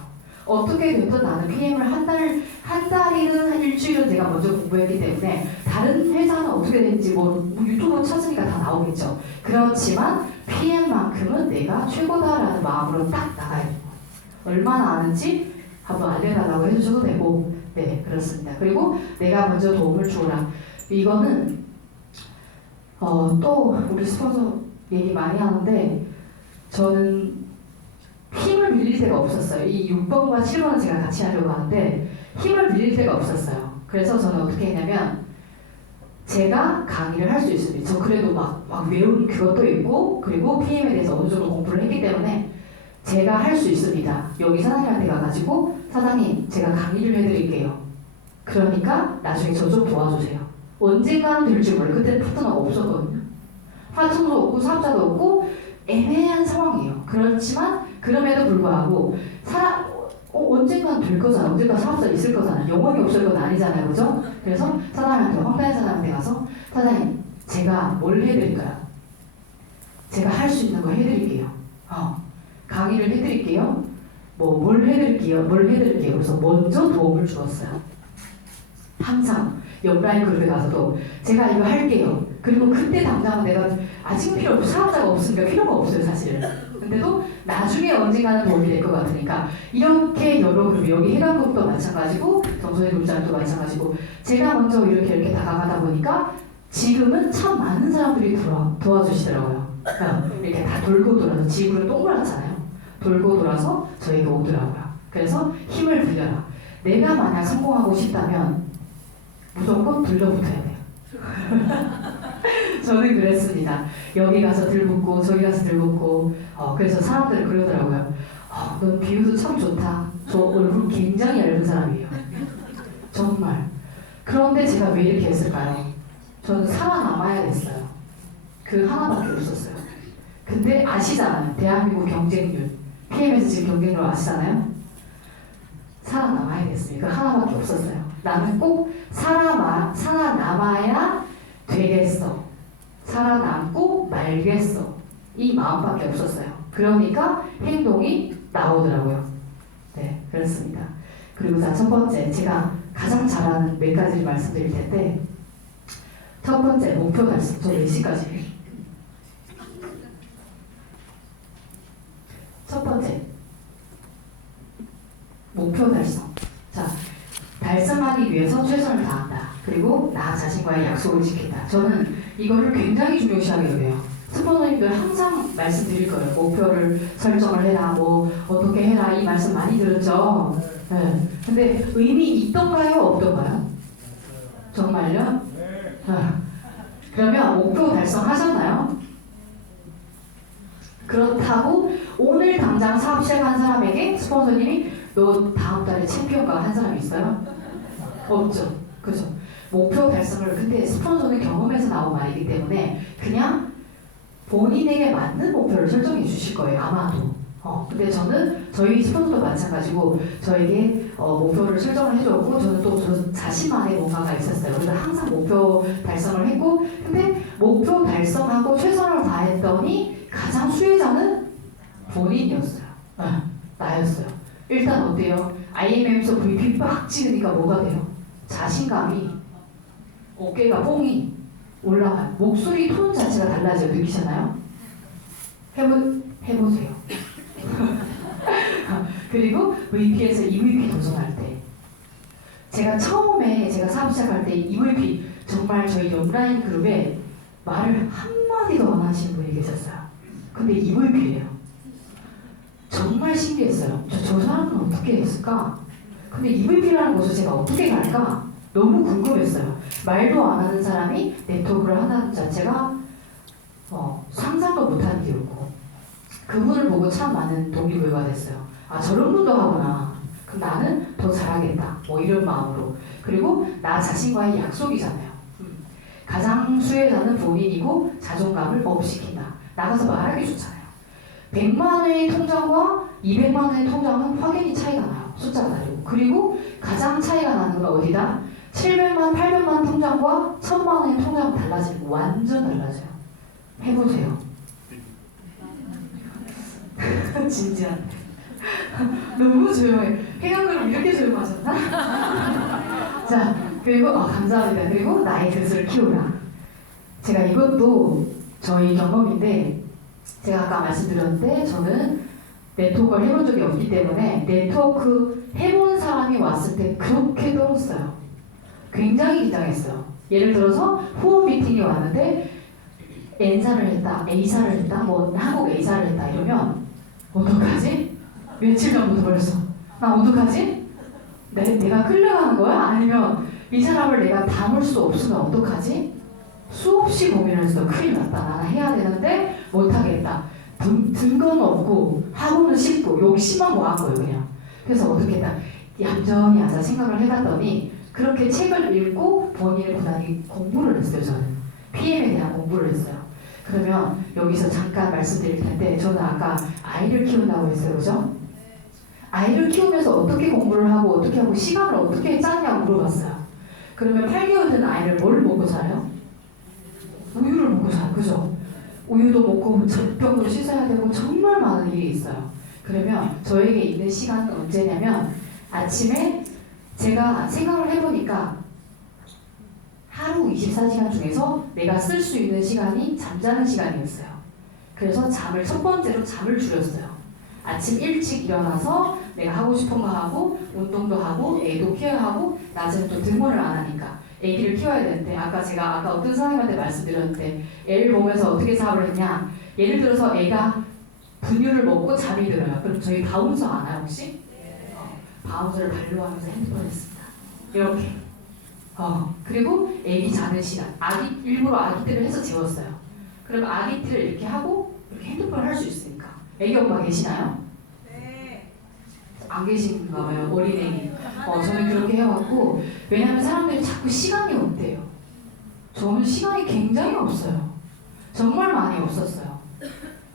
어떻게 됐든 나는 PM을 한 달이든 한 일주일은 제가 먼저 공부했기 때문에 다른 회사는 어떻게 되는지 뭐 유튜브 찾으니까 다 나오겠죠. 그렇지만 PM만큼은 내가 최고다라는 마음으로 딱 나가야 돼요. 얼마나 아는지 한번 알려달라고 해주셔도 되고 네 그렇습니다. 그리고 내가 먼저 도움을 주라. 이거는 또 우리 스폰서 얘기 많이 하는데 저는 힘을 빌릴 데가 없었어요. 이 6번과 7번은 제가 같이 하려고 하는데 힘을 빌릴 데가 없었어요. 그래서 저는 어떻게 했냐면 제가 강의를 할 수 있습니다. 저 그래도 막 외운 그것도 있고 그리고 PM에 대해서 어느 정도 공부를 했기 때문에 제가 할 수 있습니다. 여기 사장님한테 가가지고 사장님 제가 강의를 해드릴게요. 그러니까 나중에 저 좀 도와주세요. 언젠가는 될 줄 몰라요. 그때 파트너가 없었거든요. 파트너도 없고 사업자도 없고 애매한 상황이에요. 그렇지만 그럼에도 불구하고 언젠가는 될 거잖아. 언젠가 사업자 있을 거잖아. 영원히 없을 건 아니잖아요. 그죠? 그래서 사장님한테 황다현 사장한테 가서 사장님 제가 뭘 해드릴까요? 제가 할 수 있는 거 해드릴게요. 강의를 해드릴게요. 뭘 해드릴게요. 그래서 먼저 도움을 주었어요. 항상 옆라인 그룹에 가서도 제가 이거 할게요. 그리고 그때 당장은 내가 아직 필요 없고 사업자가 없으니까 필요가 없어요 사실. 근데도 나중에 언젠가는 도움이 될 것 같으니까 이렇게 여러 그룹 여기 해관국도 마찬가지고 경소의 놀장도 마찬가지고 제가 먼저 이렇게 다가가다 보니까 지금은 참 많은 사람들이 도와주시더라고요. 그러니까 이렇게 다 돌고 돌아서 지구를 동그랗잖아요. 돌고 돌아서 저에게 오더라고요. 그래서 힘을 빌려라. 내가 만약 성공하고 싶다면 무조건 들러붙어야 돼요. 저는 그랬습니다. 여기 가서 들붙고 저기 가서 들붙고 그래서 사람들은 그러더라고요. 넌 비유도 참 좋다. 저 얼굴 굉장히 얇은 사람이에요. 정말. 그런데 제가 왜 이렇게 했을까요? 저는 살아남아야 됐어요. 그 하나밖에 없었어요. 근데 아시잖아요. 대한민국 경쟁률. PM에서 지금 경쟁률 아시잖아요. 살아남아야 됐으니까 하나밖에 없었어요. 나는 꼭 살아남아야 되겠어. 살아남고 말겠어. 이 마음밖에 없었어요. 그러니까 행동이 나오더라고요. 네, 그렇습니다. 그리고 자, 첫 번째, 제가 가장 잘하는 몇 가지를 말씀드릴 텐데, 첫 번째, 목표 달성. 저 4시까지. 첫 번째, 목표 달성. 자, 달성하기 위해서 최선을 다한다. 그리고 나 자신과의 약속을 지킨다. 저는 이거를 굉장히 중요시하게 여겨요. 스포너님들 항상 말씀드릴 거예요. 목표를 설정을 해라, 뭐 어떻게 해라 이 말씀 많이 들었죠. 네. 근데 의미 있던가요, 없던가요? 정말요? 그러면 목표 달성하셨나요? 그렇다고 오늘 당장 사업 시작한 사람에게 스폰서님이 너 다음 달에 챔피언가 한 사람이 있어요? 없죠. 그죠? 목표 달성을 근데 스폰서는 경험에서 나온 말이기 때문에 그냥 본인에게 맞는 목표를 설정해 주실 거예요. 아마도. 근데 저는 저희 스폰서도 마찬가지고 저에게 목표를 설정을 해줬고 저는 또 저 자신만의 뭔가가 있었어요. 그래서 항상 목표 달성을 했고 근데 목표 달성하고 최선을 다했더니 가장 수혜자는 본인이었어요. 나였어요. 일단 어때요? IMM에서 VP 빡 찍으니까 뭐가 돼요? 자신감이 어깨가 뽕이 올라가요. 목소리 톤 자체가 달라져요. 느끼셨나요? 해보세요. 그리고 VP에서 EVP 도전할 때 제가 처음에 제가 사업 시작할 때 EVP 정말 저희 온라인 그룹에 말을 한마디도 안 하시는 분이 계셨어요. 근데 EVP예요. 정말 신기했어요. 저 사람은 어떻게 했을까? 근데 EVP라는 곳을 제가 어떻게 갈까? 너무 궁금했어요. 말도 안 하는 사람이 네트워크를 한다는 자체가 상상도 못한 일이었고 그분을 보고 참 많은 동기부여가 됐어요. 아 저런 분도 하구나. 그럼 나는 더 잘하겠다. 뭐 이런 마음으로. 그리고 나 자신과의 약속이잖아요. 가장 수혜자는 본인이고 자존감을 업시킨다. 나가서 말하기 좋잖아요. 100만 원의 통장과 200만 원의 통장은 확연히 차이가 나요. 숫자가 다르고. 그리고 가장 차이가 나는 건 어디다? 700만, 800만 통장과 1000만 원의 통장은 달라지고 완전 달라져요. 해보세요. 진지한. 너무 조용해. 회장그룹 이렇게 조용하셨나? 자, 그리고 감사합니다. 그리고 나의 뜻을 키우라. 제가 이것도 저희 경험인데 제가 아까 말씀드렸는데 저는 네트워크를 해본 적이 없기 때문에 네트워크 해본 사람이 왔을 때 그렇게 떨었어요. 굉장히 긴장했어요. 예를 들어서 후원 미팅이 왔는데 N사를 했다, A사를 했다, 뭐 한국 A사를 했다 이러면 어떡하지? 며칠 전부터 벌써 나 어떡하지? 내가 끌려가는 거야? 아니면 이 사람을 내가 담을 수 없으면 어떡하지? 수없이 고민을 했어. 큰일 났다. 나는 해야 되는데 못하겠다. 든 건 없고 하고는 싶고 욕심만 뭐한 거예요 그냥. 그래서 어떻게 했다. 얌전히 앉아 생각을 해봤더니 그렇게 책을 읽고 본인의 고단히 공부를 했어요. 저는 PM에 대한 공부를 했어요. 그러면 여기서 잠깐 말씀드릴 텐데 저는 아까 아이를 키운다고 했어요. 그죠? 아이를 키우면서 어떻게 공부를 하고 어떻게 하고 시간을 어떻게 짜냐고 물어봤어요. 그러면 8개월 된 아이를 뭘 먹고 자요? 우유를 먹고 자요. 그죠? 우유도 먹고 젖병도 씻어야 되고 정말 많은 일이 있어요. 그러면 저에게 있는 시간은 언제냐면 아침에 제가 생각을 해보니까 하루 24시간 중에서 내가 쓸 수 있는 시간이 잠자는 시간이었어요. 그래서 첫 번째로 잠을 줄였어요. 아침 일찍 일어나서 내가 하고 싶은 거 하고 운동도 하고 애도 케어하고 낮에는 또 등원을 안 하니까 애기를 키워야 되는데 제가 아까 어떤 선생님한테 말씀드렸는데 애를 보면서 어떻게 사업을 했냐, 예를 들어서 애가 분유를 먹고 잠이 들어요. 그럼 저희 바운서 아나요 혹시? 바운서를 발로 하면서 핸드폰을 했습니다. 이렇게. 그리고 애기 자는 시간, 일부러 아기들을 해서 재웠어요. 그럼 아기들을 이렇게 하고 이렇게 핸드폰을 할 수 있으니까. 애기 엄마 계시나요? 네. 안 계신가 봐요, 어린애기. 저는 그렇게 해왔고, 왜냐면 사람들이 자꾸 시간이 없대요. 저는 시간이 굉장히 없어요. 정말 많이 없었어요.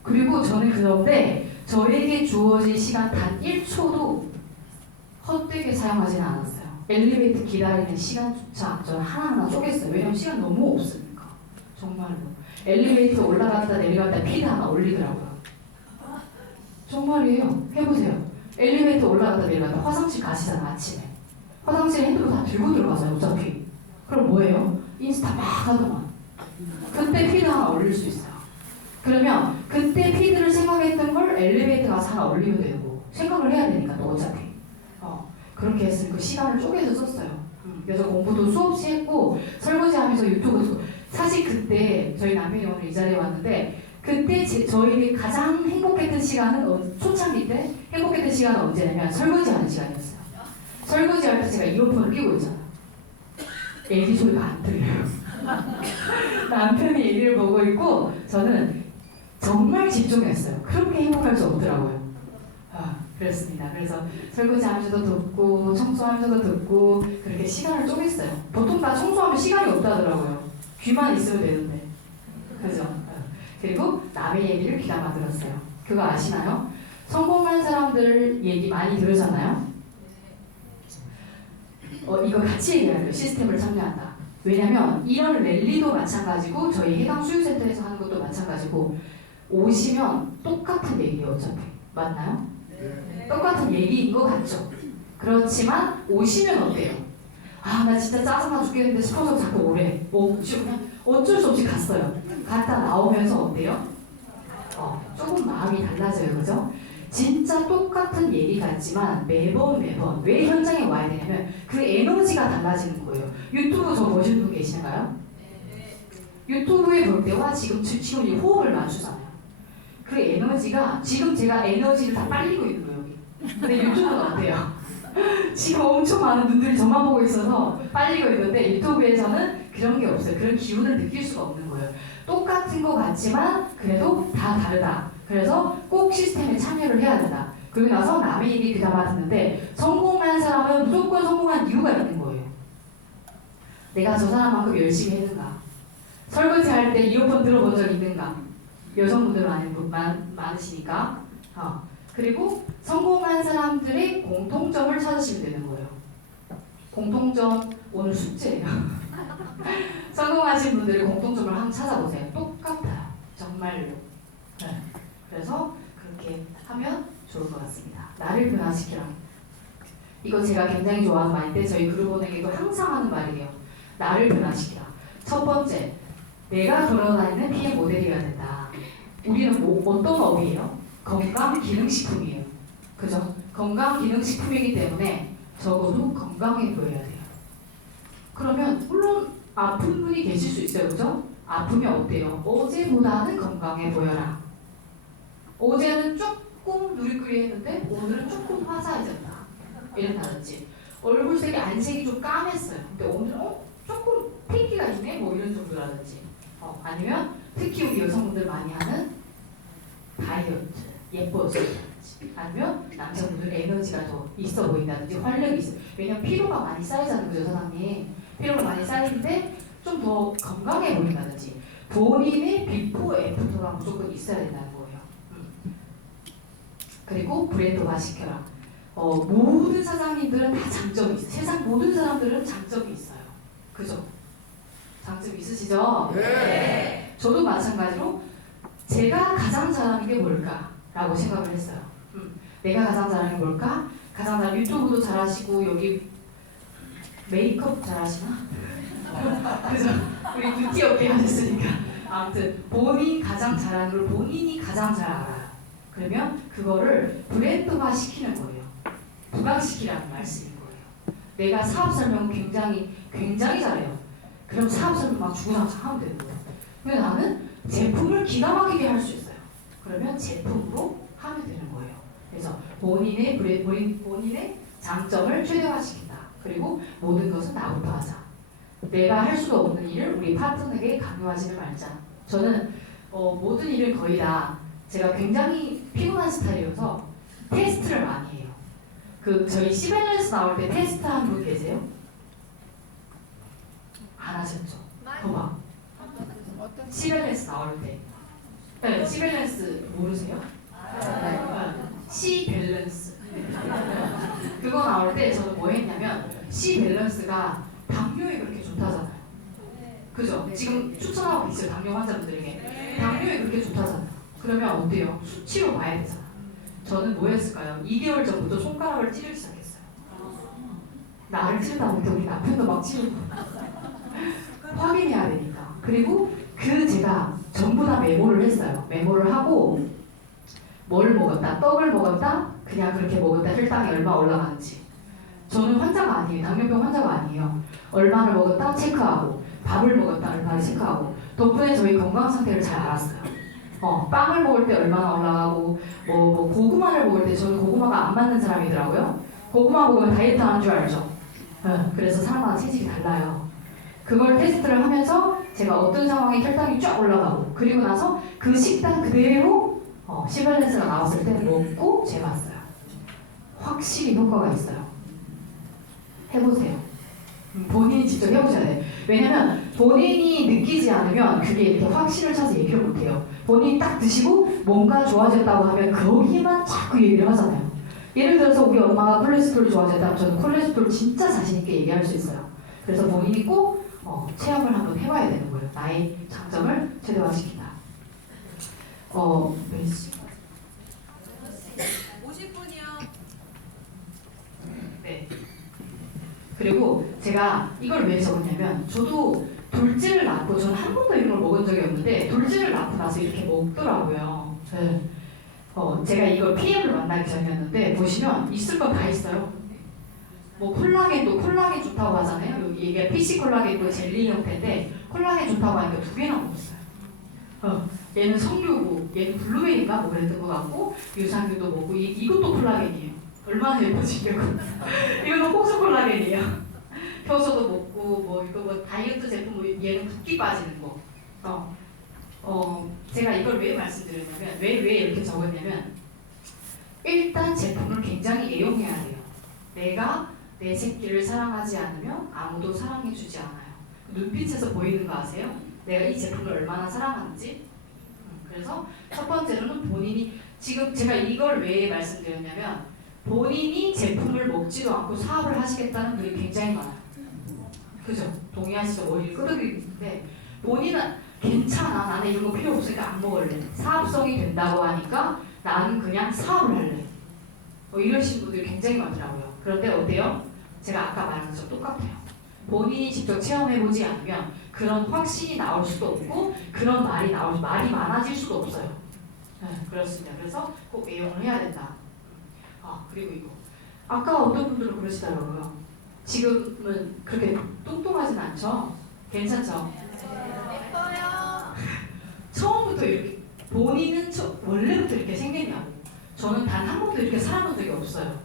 그리고 저는 그런데 저에게 주어진 시간 단 1초도 헛되게 사용하지는 않았어요. 엘리베이터 기다리는 시간조차 저는 하나하나 쪼갰어요. 왜냐면 시간 너무 없으니까. 정말로. 엘리베이터 올라갔다 내려갔다 피드 하나 올리더라고요. 정말이에요. 해보세요. 엘리베이터 올라갔다 내려갔다 화장실 가시잖아, 아침에. 화장실에 핸드폰 다 들고 들어가잖아요, 어차피. 그럼 뭐예요? 인스타 막 하더만. 그때 피드 하나 올릴 수 있어요. 그러면 그때 피드를 생각했던 걸 엘리베이터 가서 하나 올리면 되고, 생각을 해야 되니까 또 어차피. 그렇게 했으면 그 시간을 쪼개서 썼어요. 그래서 공부도 수없이 했고, 설거지하면서 유튜브 듣고. 사실 그때 저희 남편이 오늘 이 자리에 왔는데, 그때 저희들이 가장 행복했던 시간은 초창기 때 행복했던 시간은 언제냐면 설거지하는 시간이었어요. 설거지할 때 제가 이어폰을 끼고 있잖아요. 애기 소리가 안 들려요. 남편이 애기를 보고 있고 저는 정말 집중했어요. 그렇게 행복할 수 없더라고요. 그렇습니다. 그래서 설거지하면서도 듣고 청소하면서도 듣고 그렇게 시간을 쪼갰어요. 보통 다 청소하면 시간이 없다더라고요. 귀만 있으면 되는데. 그죠? 그리고 남의 얘기를 귀담아 들었어요. 그거 아시나요? 성공한 사람들 얘기 많이 들으셨나요? 이거 같이 얘기해야 돼요. 시스템을 참여한다. 왜냐면 이런 랠리도 마찬가지고 저희 해당 수유센터에서 하는 것도 마찬가지고 오시면 똑같은 얘기예요. 어차피. 맞나요? 네. 똑같은 얘기인 것 같죠? 그렇지만 오시면 어때요? 나 진짜 짜증나 죽겠는데 싶어서 자꾸 오래. 그냥 어쩔 수 없이 갔어요. 갔다 나오면서 어때요? 조금 마음이 달라져요. 그죠? 진짜 똑같은 얘기 같지만 매번 왜 현장에 와야 되냐면 그 에너지가 달라지는 거예요. 유튜브 저 보시는 분 계신가요? 유튜브에 볼 때와 지금 이 호흡을 맞추잖아요. 그 에너지가 지금 제가 에너지를 다 빨리고 있는 거예요. 여기. 근데 유튜브는 어때요? 지금 엄청 많은 눈들이 저만 보고 있어서 빨리고 있는데 유튜브에서는 그런 게 없어요. 그런 기운을 느낄 수가 없는 거예요. 똑같은 것 같지만 그래도 다 다르다. 그래서 꼭 시스템에 참여를 해야 된다. 그러고 나서 남의 얘기 귀담아 듣는데 성공한 사람은 무조건 성공한 이유가 있는 거예요. 내가 저 사람만큼 열심히 했는가? 설거지할 때 이어폰 들어본 적 있는가? 여성분들 많으시니까. 그리고 성공한 사람들의 공통점을 찾으시면 되는 거예요. 공통점 오늘 숙제예요. 성공하신 분들의 공통점을 한번 찾아보세요. 똑같아요. 정말로. 네. 그래서 그렇게 하면 좋을 것 같습니다. 나를 변화시키라. 이거 제가 굉장히 좋아하는 말인데 저희 그룹원에게도 항상 하는 말이에요. 나를 변화시키라. 첫 번째, 내가 걸어다니는 PM 모델이어야 된다. 우리는 어떤 업이에요? 건강기능식품이에요. 그죠? 건강기능식품이기 때문에 적어도 건강해 보여야 돼요. 그러면 물론 아픈 분이 계실 수 있어요. 그죠? 아프면 어때요? 어제보다는 건강해 보여라. 어제는 조금 누리꾸리했는데 오늘은 조금 화사해졌다. 이런다든지 얼굴색이 안색이 좀 까맸어요. 근데 오늘은 조금 핑기가 있네? 뭐 이런 정도라든지 아니면 특히 우리 여성분들 많이 하는 다이어트, 예뻐진다든지 아니면 남자분들 에너지가 더 있어 보인다든지 활력이 있어요. 왜냐면 피로가 많이 쌓이잖아요. 그죠 사장님? 피로가 많이 쌓이는데 좀 더 건강해 보인다든지 본인의 비포 애프터가 무조건 있어야 된다는 거예요. 그리고 브랜드화 시켜라. 모든 사장님들은 다 장점이 있어요. 세상 모든 사람들은 장점이 있어요. 그죠? 장점 있으시죠? 네. 저도 마찬가지로 제가 가장 잘하는 게 뭘까라고 생각을 했어요. 내가 가장 잘하는 게 뭘까? 가장 잘 유튜브도 잘하시고 여기 메이크업 잘하시나? 그래서 우리 뷰티 업계 하셨으니까 아무튼 본인 가장 잘하는 걸 본인이 가장 잘 알아요. 그러면 그거를 브랜드화 시키는 거예요. 부각시키라는 말씀인 거예요. 내가 사업 설명 굉장히 잘해요. 그럼 사업 설명 막 주구장창 하면 되는 거예요. 근데 나는 제품을 기가 막히게 할 수 있어요. 그러면 제품으로 하면 되는 거예요. 그래서 본인의 장점을 최대화시킨다. 그리고 모든 것은 나부터 하자. 내가 할 수도 없는 일을 우리 파트너에게 강요하지는 말자. 저는 모든 일을 거의 다 제가 굉장히 피곤한 스타일이어서 테스트를 많이 해요. 저희 시밸런스 나올 때 테스트 한 분 계세요? 안 하셨죠? 봐봐. 시밸런스 나올 때. 네, 시밸런스 모르세요? 시밸런스. 그거 나올 때 저는 뭐 했냐면 시밸런스가 당뇨에 그렇게 좋다잖아요. 그죠? 지금 추천하고 있어요. 당뇨 환자분들에게. 당뇨에 그렇게 좋다잖아요. 그러면 어때요? 수치로 봐야 되잖아. 저는 뭐 했을까요? 2개월 전부터 손가락을 찌르기 시작했어요. 나를 찌르다 보니까 우리 남편도 막 찌르고 확인해야 되니까. 그리고 제가 전부 다 메모를 했어요. 메모를 하고 뭘 먹었다, 떡을 먹었다, 그냥 그렇게 먹었다, 혈당이 얼마 올라가는지. 저는 환자가 아니에요. 당뇨병 환자가 아니에요. 얼마를 먹었다 체크하고, 밥을 먹었다 얼마를 체크하고. 덕분에 저희 건강 상태를 잘 알았어요. 빵을 먹을 때 얼마나 올라가고, 고구마를 먹을 때 저는 고구마가 안 맞는 사람이더라고요. 고구마 먹으면 다이어트 하는 줄 알죠. 그래서 사람마다 체질이 달라요. 그걸 테스트를 하면서 제가 어떤 상황에 혈당이 쫙 올라가고, 그리고 나서 그 식단 그대로 시밸런스가 나왔을 때 먹고 재봤어요. 확실히 효과가 있어요. 해보세요. 본인이 직접 해보셔야 돼요. 왜냐면 본인이 느끼지 않으면 그게 이렇게 확신을 차서 얘기를 못해요. 본인이 딱 드시고 뭔가 좋아졌다고 하면 거기만 자꾸 얘기를 하잖아요. 예를 들어서 우리 엄마가 콜레스테롤이 좋아졌다면 저는 콜레스테롤 진짜 자신있게 얘기할 수 있어요. 그래서 본인이 꼭 체험을 한번 해봐야 되는 거예요. 나의 장점을 최대화시킨다. 몇 시? 50분이요. 네. 그리고 제가 이걸 왜 적었냐면 저도 둘째를 낳고 저는 한 번도 이런 걸 먹은 적이 없는데 둘째를 낳고 나서 이렇게 먹더라고요. 네. 제가 이걸 PM을 만나기 전이었는데 보시면 있을 거 다 있어요. 뭐 콜라겐도 콜라겐 좋다고 하잖아요. 여기 이게 PC 콜라겐도 젤리 형태인데 콜라겐 좋다고 하니까 2개나 먹었어요. 얘는 석류고 얘는 블루베리인가 뭐 그랬던 것 같고 유산균도 먹고 이것도 콜라겐이에요. 얼마나 예뻐지려고. 이것도 호수 콜라겐이에요. 효소도 먹고 뭐 이거 뭐 다이어트 제품 뭐 얘는 붓기 빠지는 거. 제가 이걸 왜 말씀드렸냐면 왜 이렇게 적었냐면 일단 제품을 굉장히 애용해야 돼요. 내가 내 새끼를 사랑하지 않으면 아무도 사랑해주지 않아요. 눈빛에서 보이는 거 아세요? 내가 이 제품을 얼마나 사랑하는지. 그래서 첫 번째로는 본인이 지금 제가 이걸 왜 말씀드렸냐면 본인이 제품을 먹지도 않고 사업을 하시겠다는 분이 굉장히 많아요. 그죠? 동의하시죠? 머리를 끄덕이는데 본인은 괜찮아. 나는 이런 거 필요 없으니까 안 먹을래. 사업성이 된다고 하니까 나는 그냥 사업을 할래. 이러신 분들이 굉장히 많더라고요. 그런데 어때요? 제가 아까 말한 것처럼 똑같아요. 본인이 직접 체험해보지 않으면 그런 확신이 나올 수도 없고 그런 말이 많아질 수도 없어요. 네, 그렇습니다. 그래서 꼭 애용을 해야 된다. 그리고 이거. 아까 어떤 분들은 그러시더라고요. 지금은 그렇게 뚱뚱하진 않죠? 괜찮죠? 예뻐요. 처음부터 이렇게 본인은 원래부터 이렇게 생겼냐고. 저는 단 한 번도 이렇게 살아본 적이 없어요.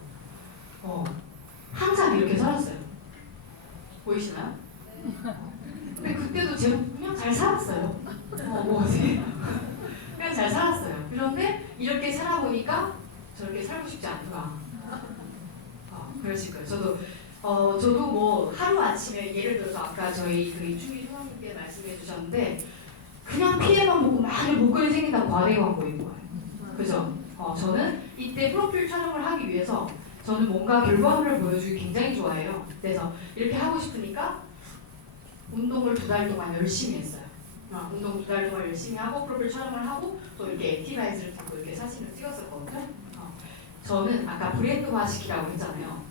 항상 이렇게 살았어요. 보이시나요? 근데 그때도 제가 그냥 잘 살았어요. 그냥 잘 살았어요. 그런데 이렇게 살아보니까 저렇게 살고 싶지 않더라. 그러실 거예요. 저도 뭐 하루 아침에 예를 들어서 아까 저희 그 이충희 소장님께 말씀해 주셨는데 그냥 피해만 먹고 막 목걸이 생긴다고 과대 광고인 거예요. 그죠? 저는 이때 프로필 촬영을 하기 위해서 저는 뭔가 결과물을 보여주기 굉장히 좋아해요. 그래서 이렇게 하고 싶으니까 운동을 2달 동안 열심히 했어요. 운동 2달 동안 열심히 하고 프로필 촬영을 하고 또 이렇게 액티바이즈를 듣고 이렇게 사진을 찍었었거든요. 저는 아까 브랜드화 시키라고 했잖아요.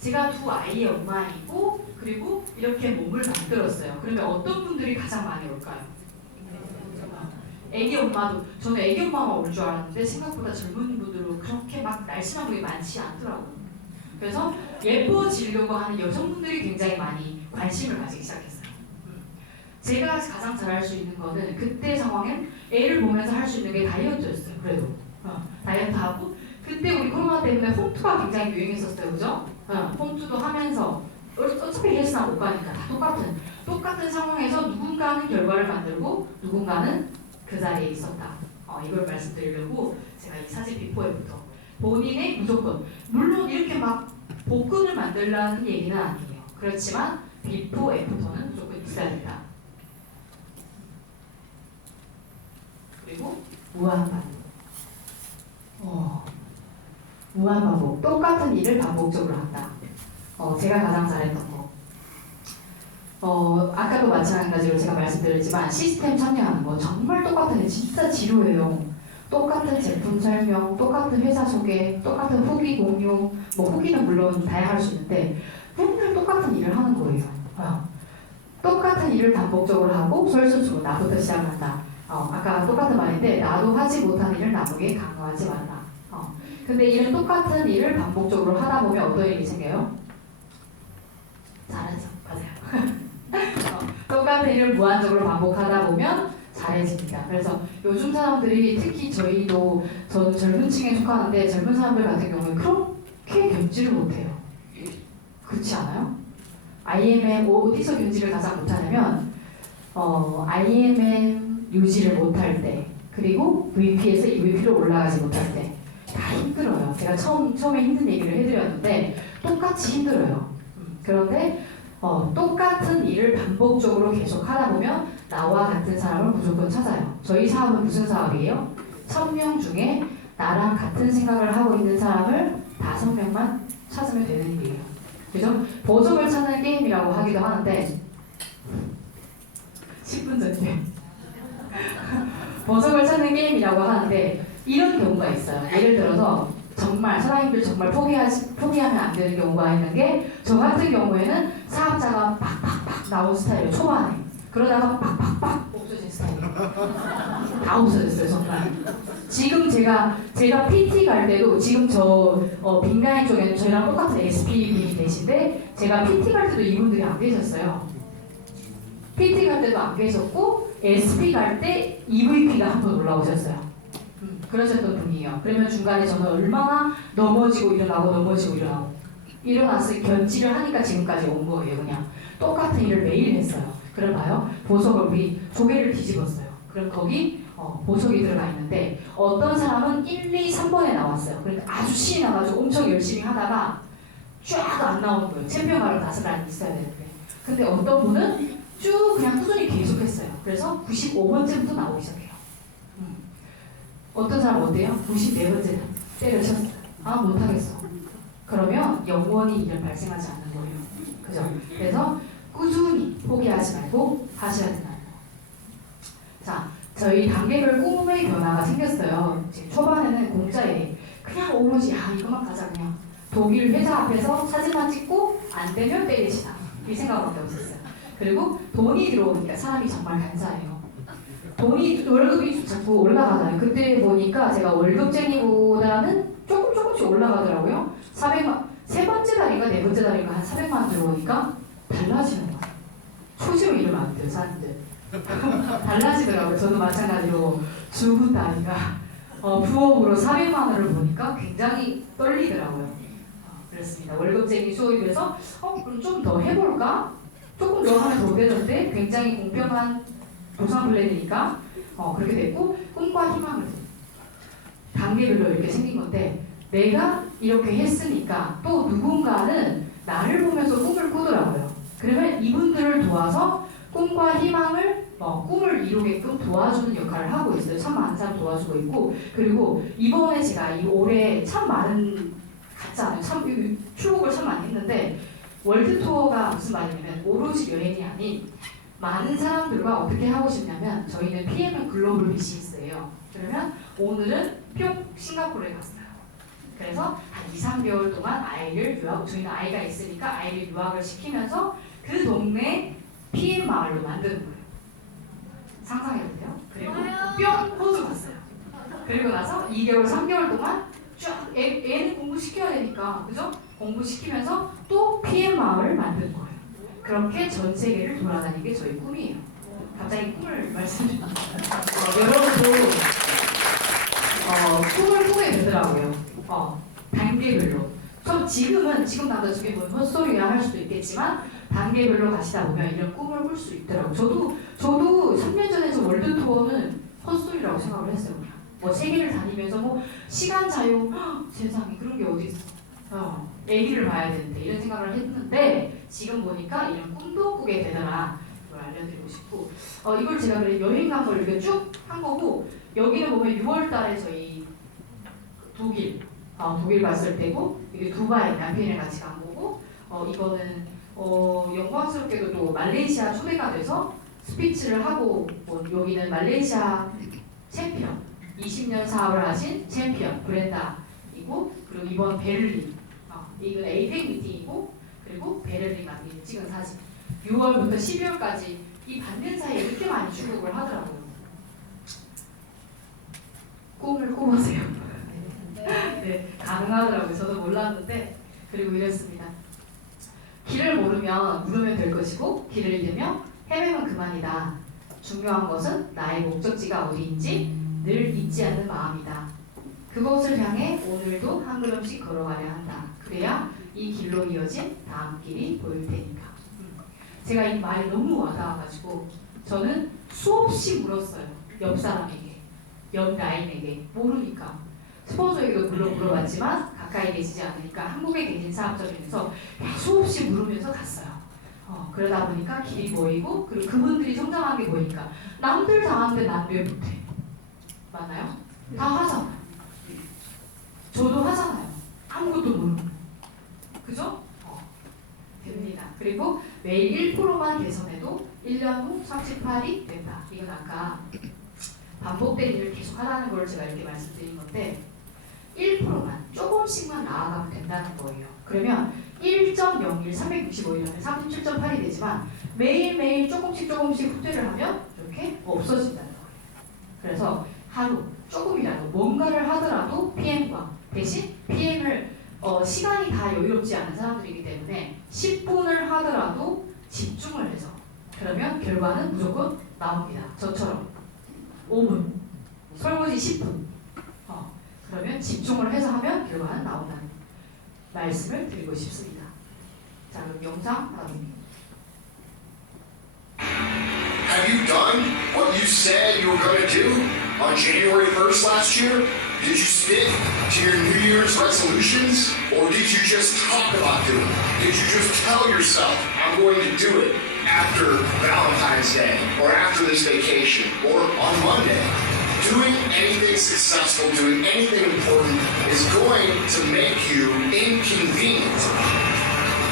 제가 두 아이의 엄마이고 그리고 이렇게 몸을 만들었어요. 그러면 어떤 분들이 가장 많이 올까요? 애기 엄마도 저는 애기 엄마만 올 줄 알았는데 생각보다 젊은 분들은 그렇게 막 날씬한 분이 많지 않더라고요. 그래서 예뻐지려고 하는 여성분들이 굉장히 많이 관심을 가지기 시작했어요. 제가 가장 잘할 수 있는 거는 그때 상황엔 애를 보면서 할 수 있는 게 다이어트였어요. 그래도 다이어트하고 그때 우리 코로나 때문에 홈트가 굉장히 유행했었어요. 그죠? 홈트도 하면서 어차피 헬스나 못 가니까 다 똑같은 상황에서 누군가는 결과를 만들고 누군가는 그 자리에 있었다. 이걸 말씀드리려고 제가 이 사진 비포 애프터 본인의 무조건 물론 이렇게 막 복근을 만들라는 얘기는 아니에요. 그렇지만 비포 애프터는 무조건 있어야 된다. 그리고 무한반복. 무한반복. 똑같은 일을 반복적으로 한다. 제가 가장 잘했던 거. 아까도 마찬가지로 제가 말씀드렸지만 시스템 참여하는 거 정말 똑같은 게 진짜 지루해요. 똑같은 제품 설명, 똑같은 회사 소개, 똑같은 후기 공유, 뭐 후기는 물론 다양할 수 있는데 맨날 똑같은 일을 하는 거예요. 똑같은 일을 반복적으로 하고 솔선수범 나부터 시작한다. 아까 똑같은 말인데 나도 하지 못한 일을 남에게 강요하지 말라. 근데 이런 똑같은 일을 반복적으로 하다 보면 어떤 일이 생겨요? 잘하죠. 맞아요. 똑같은 일을 무한적으로 반복하다 보면 잘해집니다. 그래서 요즘 사람들이 특히 저는 젊은 층에 속하는데 젊은 사람들 같은 경우에 그렇게 견지를 못해요. 그렇지 않아요? IMM 어디서 견지를 가장 못하냐면 IMM 유지를 못할 때 그리고 VP에서 EVP로 올라가지 못할 때 다 힘들어요. 제가 처음에 힘든 얘기를 해드렸는데 똑같이 힘들어요. 그런데 똑같은 일을 반복적으로 계속 하다 보면 나와 같은 사람을 무조건 찾아요. 저희 사업은 무슨 사업이에요? 1000명 중에 나랑 같은 생각을 하고 있는 사람을 5명만 찾으면 되는 일이에요. 그래서 보석을 찾는 게임이라고 하기도 하는데 10분 전이에요. 보석을 찾는 게임이라고 하는데 이런 경우가 있어요. 예를 들어서 정말 사장님들 정말 포기하면 안 되는 경우가 있는 게 저 같은 경우에는 사업자가 팍팍팍 나온 스타일이에요. 초반에 그러다가 팍팍팍 없어진 스타일이에요. 다 없어졌어요 정말. 지금 제가 PT 갈 때도 지금 저 빅라인 쪽에는 저희랑 똑같은 SP분이 계신데 제가 PT 갈 때도 이분들이 안 계셨어요. PT 갈 때도 안 계셨고 SP 갈 때 EVP가 한 번 올라오셨어요. 그러셨던 분이에요. 그러면 중간에 저는 얼마나 넘어지고 일어나서 견지를 하니까 지금까지 온 거예요. 그냥 똑같은 일을 매일 했어요. 그럼 봐요. 보석을 우리 조개를 뒤집었어요. 그럼 거기 보석이 들어가 있는데 어떤 사람은 1, 2, 3번에 나왔어요. 그러니까 아주 신이 나가지고 엄청 열심히 하다가 쫙 안 나오는 거예요. 챔피언가로 5란 있어야 되는데. 근데 어떤 분은 쭉 그냥 꾸준히 계속했어요. 그래서 95번째부터 나오기 시작해요. 어떤 사람 어때요? 94번째 때려쳤어요. 못하겠어. 그러면 영원히 일은 발생하지 않는 거예요. 그죠? 그래서 꾸준히 포기하지 말고 하셔야 된다는 거. 자, 저희 단계별 꿈의 변화가 생겼어요. 지금 초반에는 공짜에 그냥 오로지 이것만 가자 그냥 독일 회사 앞에서 사진만 찍고 안 되면 때리시다. 이 생각밖에 없었어요. 그리고 돈이 들어오니까 사람이 정말 간사해요. 월급이 자꾸 올라가잖아요. 그때 보니까 제가 월급쟁이보다는 조금씩 올라가더라고요. 400만, 세 번째 달인가 네 번째 달인가 한 400만 원 들어오니까 달라지는 거예요. 초시로 이러면 안 돼요, 사람들. 달라지더라고요. 저도 마찬가지로 주부 따위가 부업으로 400만 원을 보니까 굉장히 떨리더라고요. 그렇습니다. 월급쟁이 수입에서 그럼 좀 더 해볼까? 조금 더 하면 더 되는데 굉장히 공평한 보상 플랜이니까 그렇게 됐고 꿈과 희망을 단계별로 이렇게 생긴 건데 내가 이렇게 했으니까 또 누군가는 나를 보면서 꿈을 꾸더라고요. 그러면 이분들을 도와서 꿈과 희망을 꿈을 이루게끔 도와주는 역할을 하고 있어요. 참 많은 사람 도와주고 있고 그리고 이번에 제가 이 올해 참 많은 같지 않아요. 참 출국을 참 많이 했는데 월드 투어가 무슨 말이냐면 오로지 여행이 아닌 많은 사람들과 어떻게 하고 싶냐면 저희는 PM은 글로벌 비즈니스예요. 그러면 오늘은 뿅 싱가포르에 갔어요. 그래서 한 2, 3개월 동안 아이를 유학, 저희는 아이가 있으니까 아이를 유학을 시키면서 그 동네 PM 마을로 만드는 거예요. 상상해도 돼요? 그리고 뿅 호주 갔어요. 그리고 나서 2개월, 3개월 동안 쫙 애는 공부시켜야 되니까 그죠? 공부시키면서 또 PM 마을을 만드는 거예요. 그렇게 전 세계를 돌아다니는 게 저희 꿈이에요. 갑자기 꿈을 말씀드립니다. 여러분도 꿈을 꾸게 되더라고요. 단계별로. 지금 나중에 보면 헛소리야 할 수도 있겠지만 단계별로 가시다 보면 이런 꿈을 꿀 수 있더라고요. 저도 3년 전에 저 월드 투어는 헛소리라고 생각을 했어요. 그냥. 뭐 세계를 다니면서 뭐 시간 자유, 세상에 그런 게 어디 있어? 애기를 봐야 되는데 이런 생각을 했는데 지금 보니까 이런 꿈도 꾸게 되더라. 그걸 알려드리고 싶고 이걸 제가 그래 여행 간 걸 이렇게 쭉 한 거고 여기는 보면 6월달에 저희 독일 갔을 때고 이게 두바이 남편이랑 같이 간 거고 이거는 영광스럽게도 또 말레이시아 초대가 돼서 스피치를 하고 여기는 말레이시아 챔피언 20년 사업을 하신 챔피언 브렌다이고 그리고 이번 베를린 이건 에이펙 미팅이고 그리고 베를린 가서 찍은 사진 6월부터 12월까지 이 반년 사이에 이렇게 많이 출국을 하더라고요. 꿈을 꿔보세요. 네, 가능하더라고요. 저도 몰랐는데 그리고 이랬습니다. 길을 물으면 될 것이고 길을 잃으면 헤매면 그만이다. 중요한 것은 나의 목적지가 어디인지 늘 잊지 않는 마음이다. 그곳을 향해 오늘도 한 걸음씩 걸어가야 한다. 그래야 이 길로 이어진 다음 길이 보일 테니까. 제가 이 말이 너무 와닿아가지고 저는 수없이 물었어요. 옆 사람에게, 옆 라인에게 모르니까. 스폰서에게도 물어봤지만 가까이 계시지 않으니까 한국에 계신 사업자 중에서 수없이 물으면서 갔어요. 그러다 보니까 길이 보이고 그리고 그분들이 성장한 게 보이니까 남들 다 하는데 난 왜 못해? 맞나요? 다 하잖아요. 저도 하잖아요. 아무것도 모르고. 그죠? 됩니다. 그리고 매일 1%만 개선해도 1년 후 38이 된다. 이건 아까 반복된 일을 계속 하라는 걸 제가 이렇게 말씀드린 건데 1%만 조금씩만 나아가면 된다는 거예요. 그러면 1.01, 365일이면 37.8이 되지만 매일매일 조금씩 후퇴를 하면 이렇게 없어진다는 거예요. 그래서 하루 조금이라도 뭔가를 하더라도 PM과 대신 PM을 시간이 다 여유롭지 않은 사람들이기 때문에 10분을 하더라도 집중을 해서 그러면 결과는 무조건 나옵니다. 저처럼 5분, 설거지 10분 그러면 집중을 해서 하면 결과는 나온다는 말씀을 드리고 싶습니다. 자, 그럼 영상 나갑니다. Have you done what you said you were going to do on January 1st last year? Did you stick to your New Year's resolutions? Or did you just talk about doing it? Did you just tell yourself, I'm going to do it after Valentine's Day, or after this vacation, or on Monday? Doing anything successful, doing anything important is going to make you inconvenient.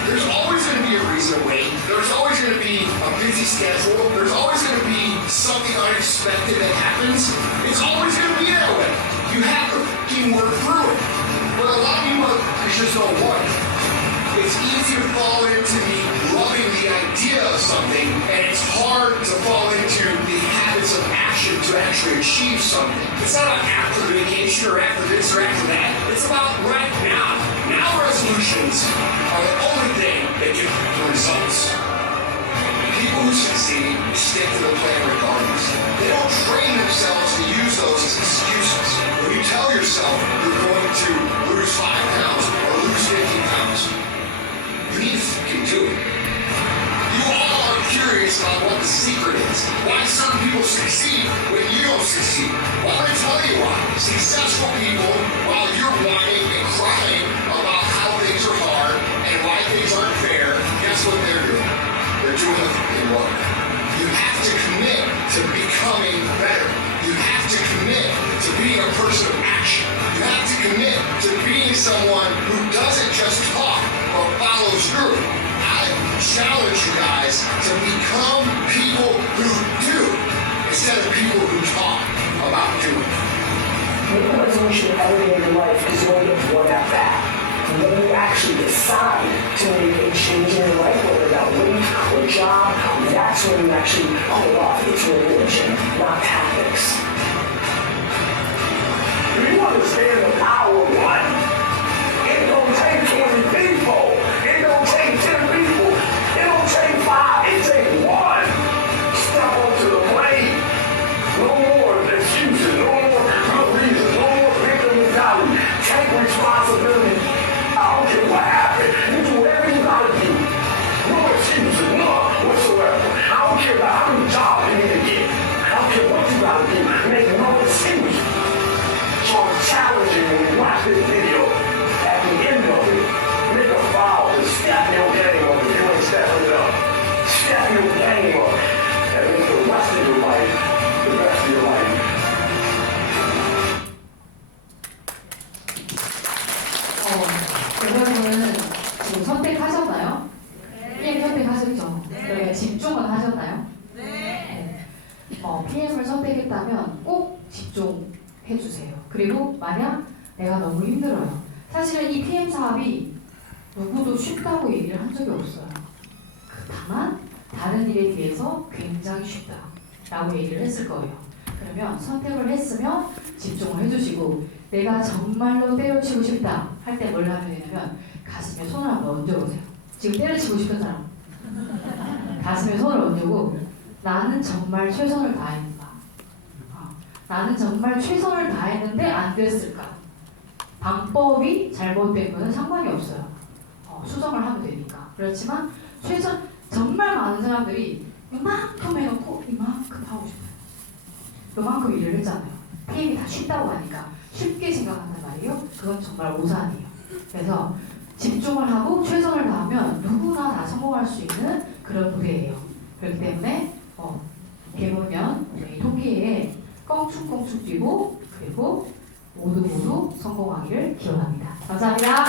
There's always going to be a reason to wait. There's always going to be a busy schedule. There's always going to be something unexpected that happens. It's always going to be that way. You have to fucking work through it. But a lot of people just don't want it. It's easy to fall into the loving the idea of something, and it's hard to fall into the habits of action to actually achieve something. It's not about after the vacation or after this or after that. It's about right now. Now resolutions are the only thing that give the results. People who succeed stick to the plan regardless. They don't train themselves to use those as excuses. When you tell yourself you're going to lose 5 pounds or lose 50 pounds, you need to fucking do it. You all are curious about what the secret is. Why some people succeed when you don't succeed. Well, I'm going to tell you why. Successful people, while you're whining and crying about how things are hard and why things aren't fair, guess what they're doing? They're doing the fucking work. You have to commit to becoming better. You have to commit to being a person of action. You have to commit to being someone who doesn't just talk or follows through. I challenge you guys to become people who do instead of people who talk about doing. Make a resolution every day of your life because you only get one at bat. where we actually pull it off. It's religion, not tactics. Do you understand the power of one? It don't take 20 people. It don't take 10 people. It don't take 5. It takes one. Step up to the plate. No more excuses. No more good reasons. No more victim mentality. Take responsibility. I don't care what happened. You do whatever you gotta do. No excuses. None whatsoever. I don't care about how many jobs you need to get. I don't care what you gotta do. Make no excuse. So I'm challenging you when you watch this video. At the end of it, make a vow to step your game up if you ain't stepping it up. Step your game up. And make the rest of your life the best of your life. 여러분은 지금 선택하셨나요? PM 선택하셨죠? 네. 집중은 하셨나요? 네. PM을 선택했다면 꼭 집중해주세요. 그리고 만약 내가 너무 힘들어요. 사실은 이 PM 사업이 누구도 쉽다고 얘기를 한 적이 없어요. 다만 다른 일에 비해서 굉장히 쉽다라고 얘기를 했을 거예요. 그러면 선택을 했으면 집중을 해주시고 내가 정말로 때려치고 싶다 할 때 뭘 하면 되냐면 가슴에 손을 한번 얹어보세요. 지금 때려치고 싶은 사람 가슴에 손을 얹고 나는 정말 최선을 다했는가? 나는 정말 최선을 다했는데 안 됐을까? 방법이 잘못된 거는 상관이 없어요. 수정을 하면 되니까. 그렇지만 정말 많은 사람들이 이만큼 해놓고 이만큼 하고 싶어요. 그만큼 일을 했잖아요. PM이 다 쉽다고 하니까 쉽게 생각한단 말이에요. 그건 정말 오산이에요. 그래서 집중을 하고 최선을 다하면 누구나 다 성공할 수 있는 그런 무대예요. 그렇기 때문에 개보면 우리 토끼에 껑충껑충 뛰고 그리고 모두 성공하기를 기원합니다. 감사합니다.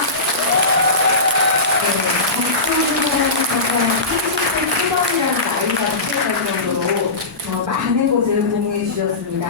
정초는 정말 30대 초반이라는 나이가 취해갈 정도로 많은 곳을 공유해 주셨습니다.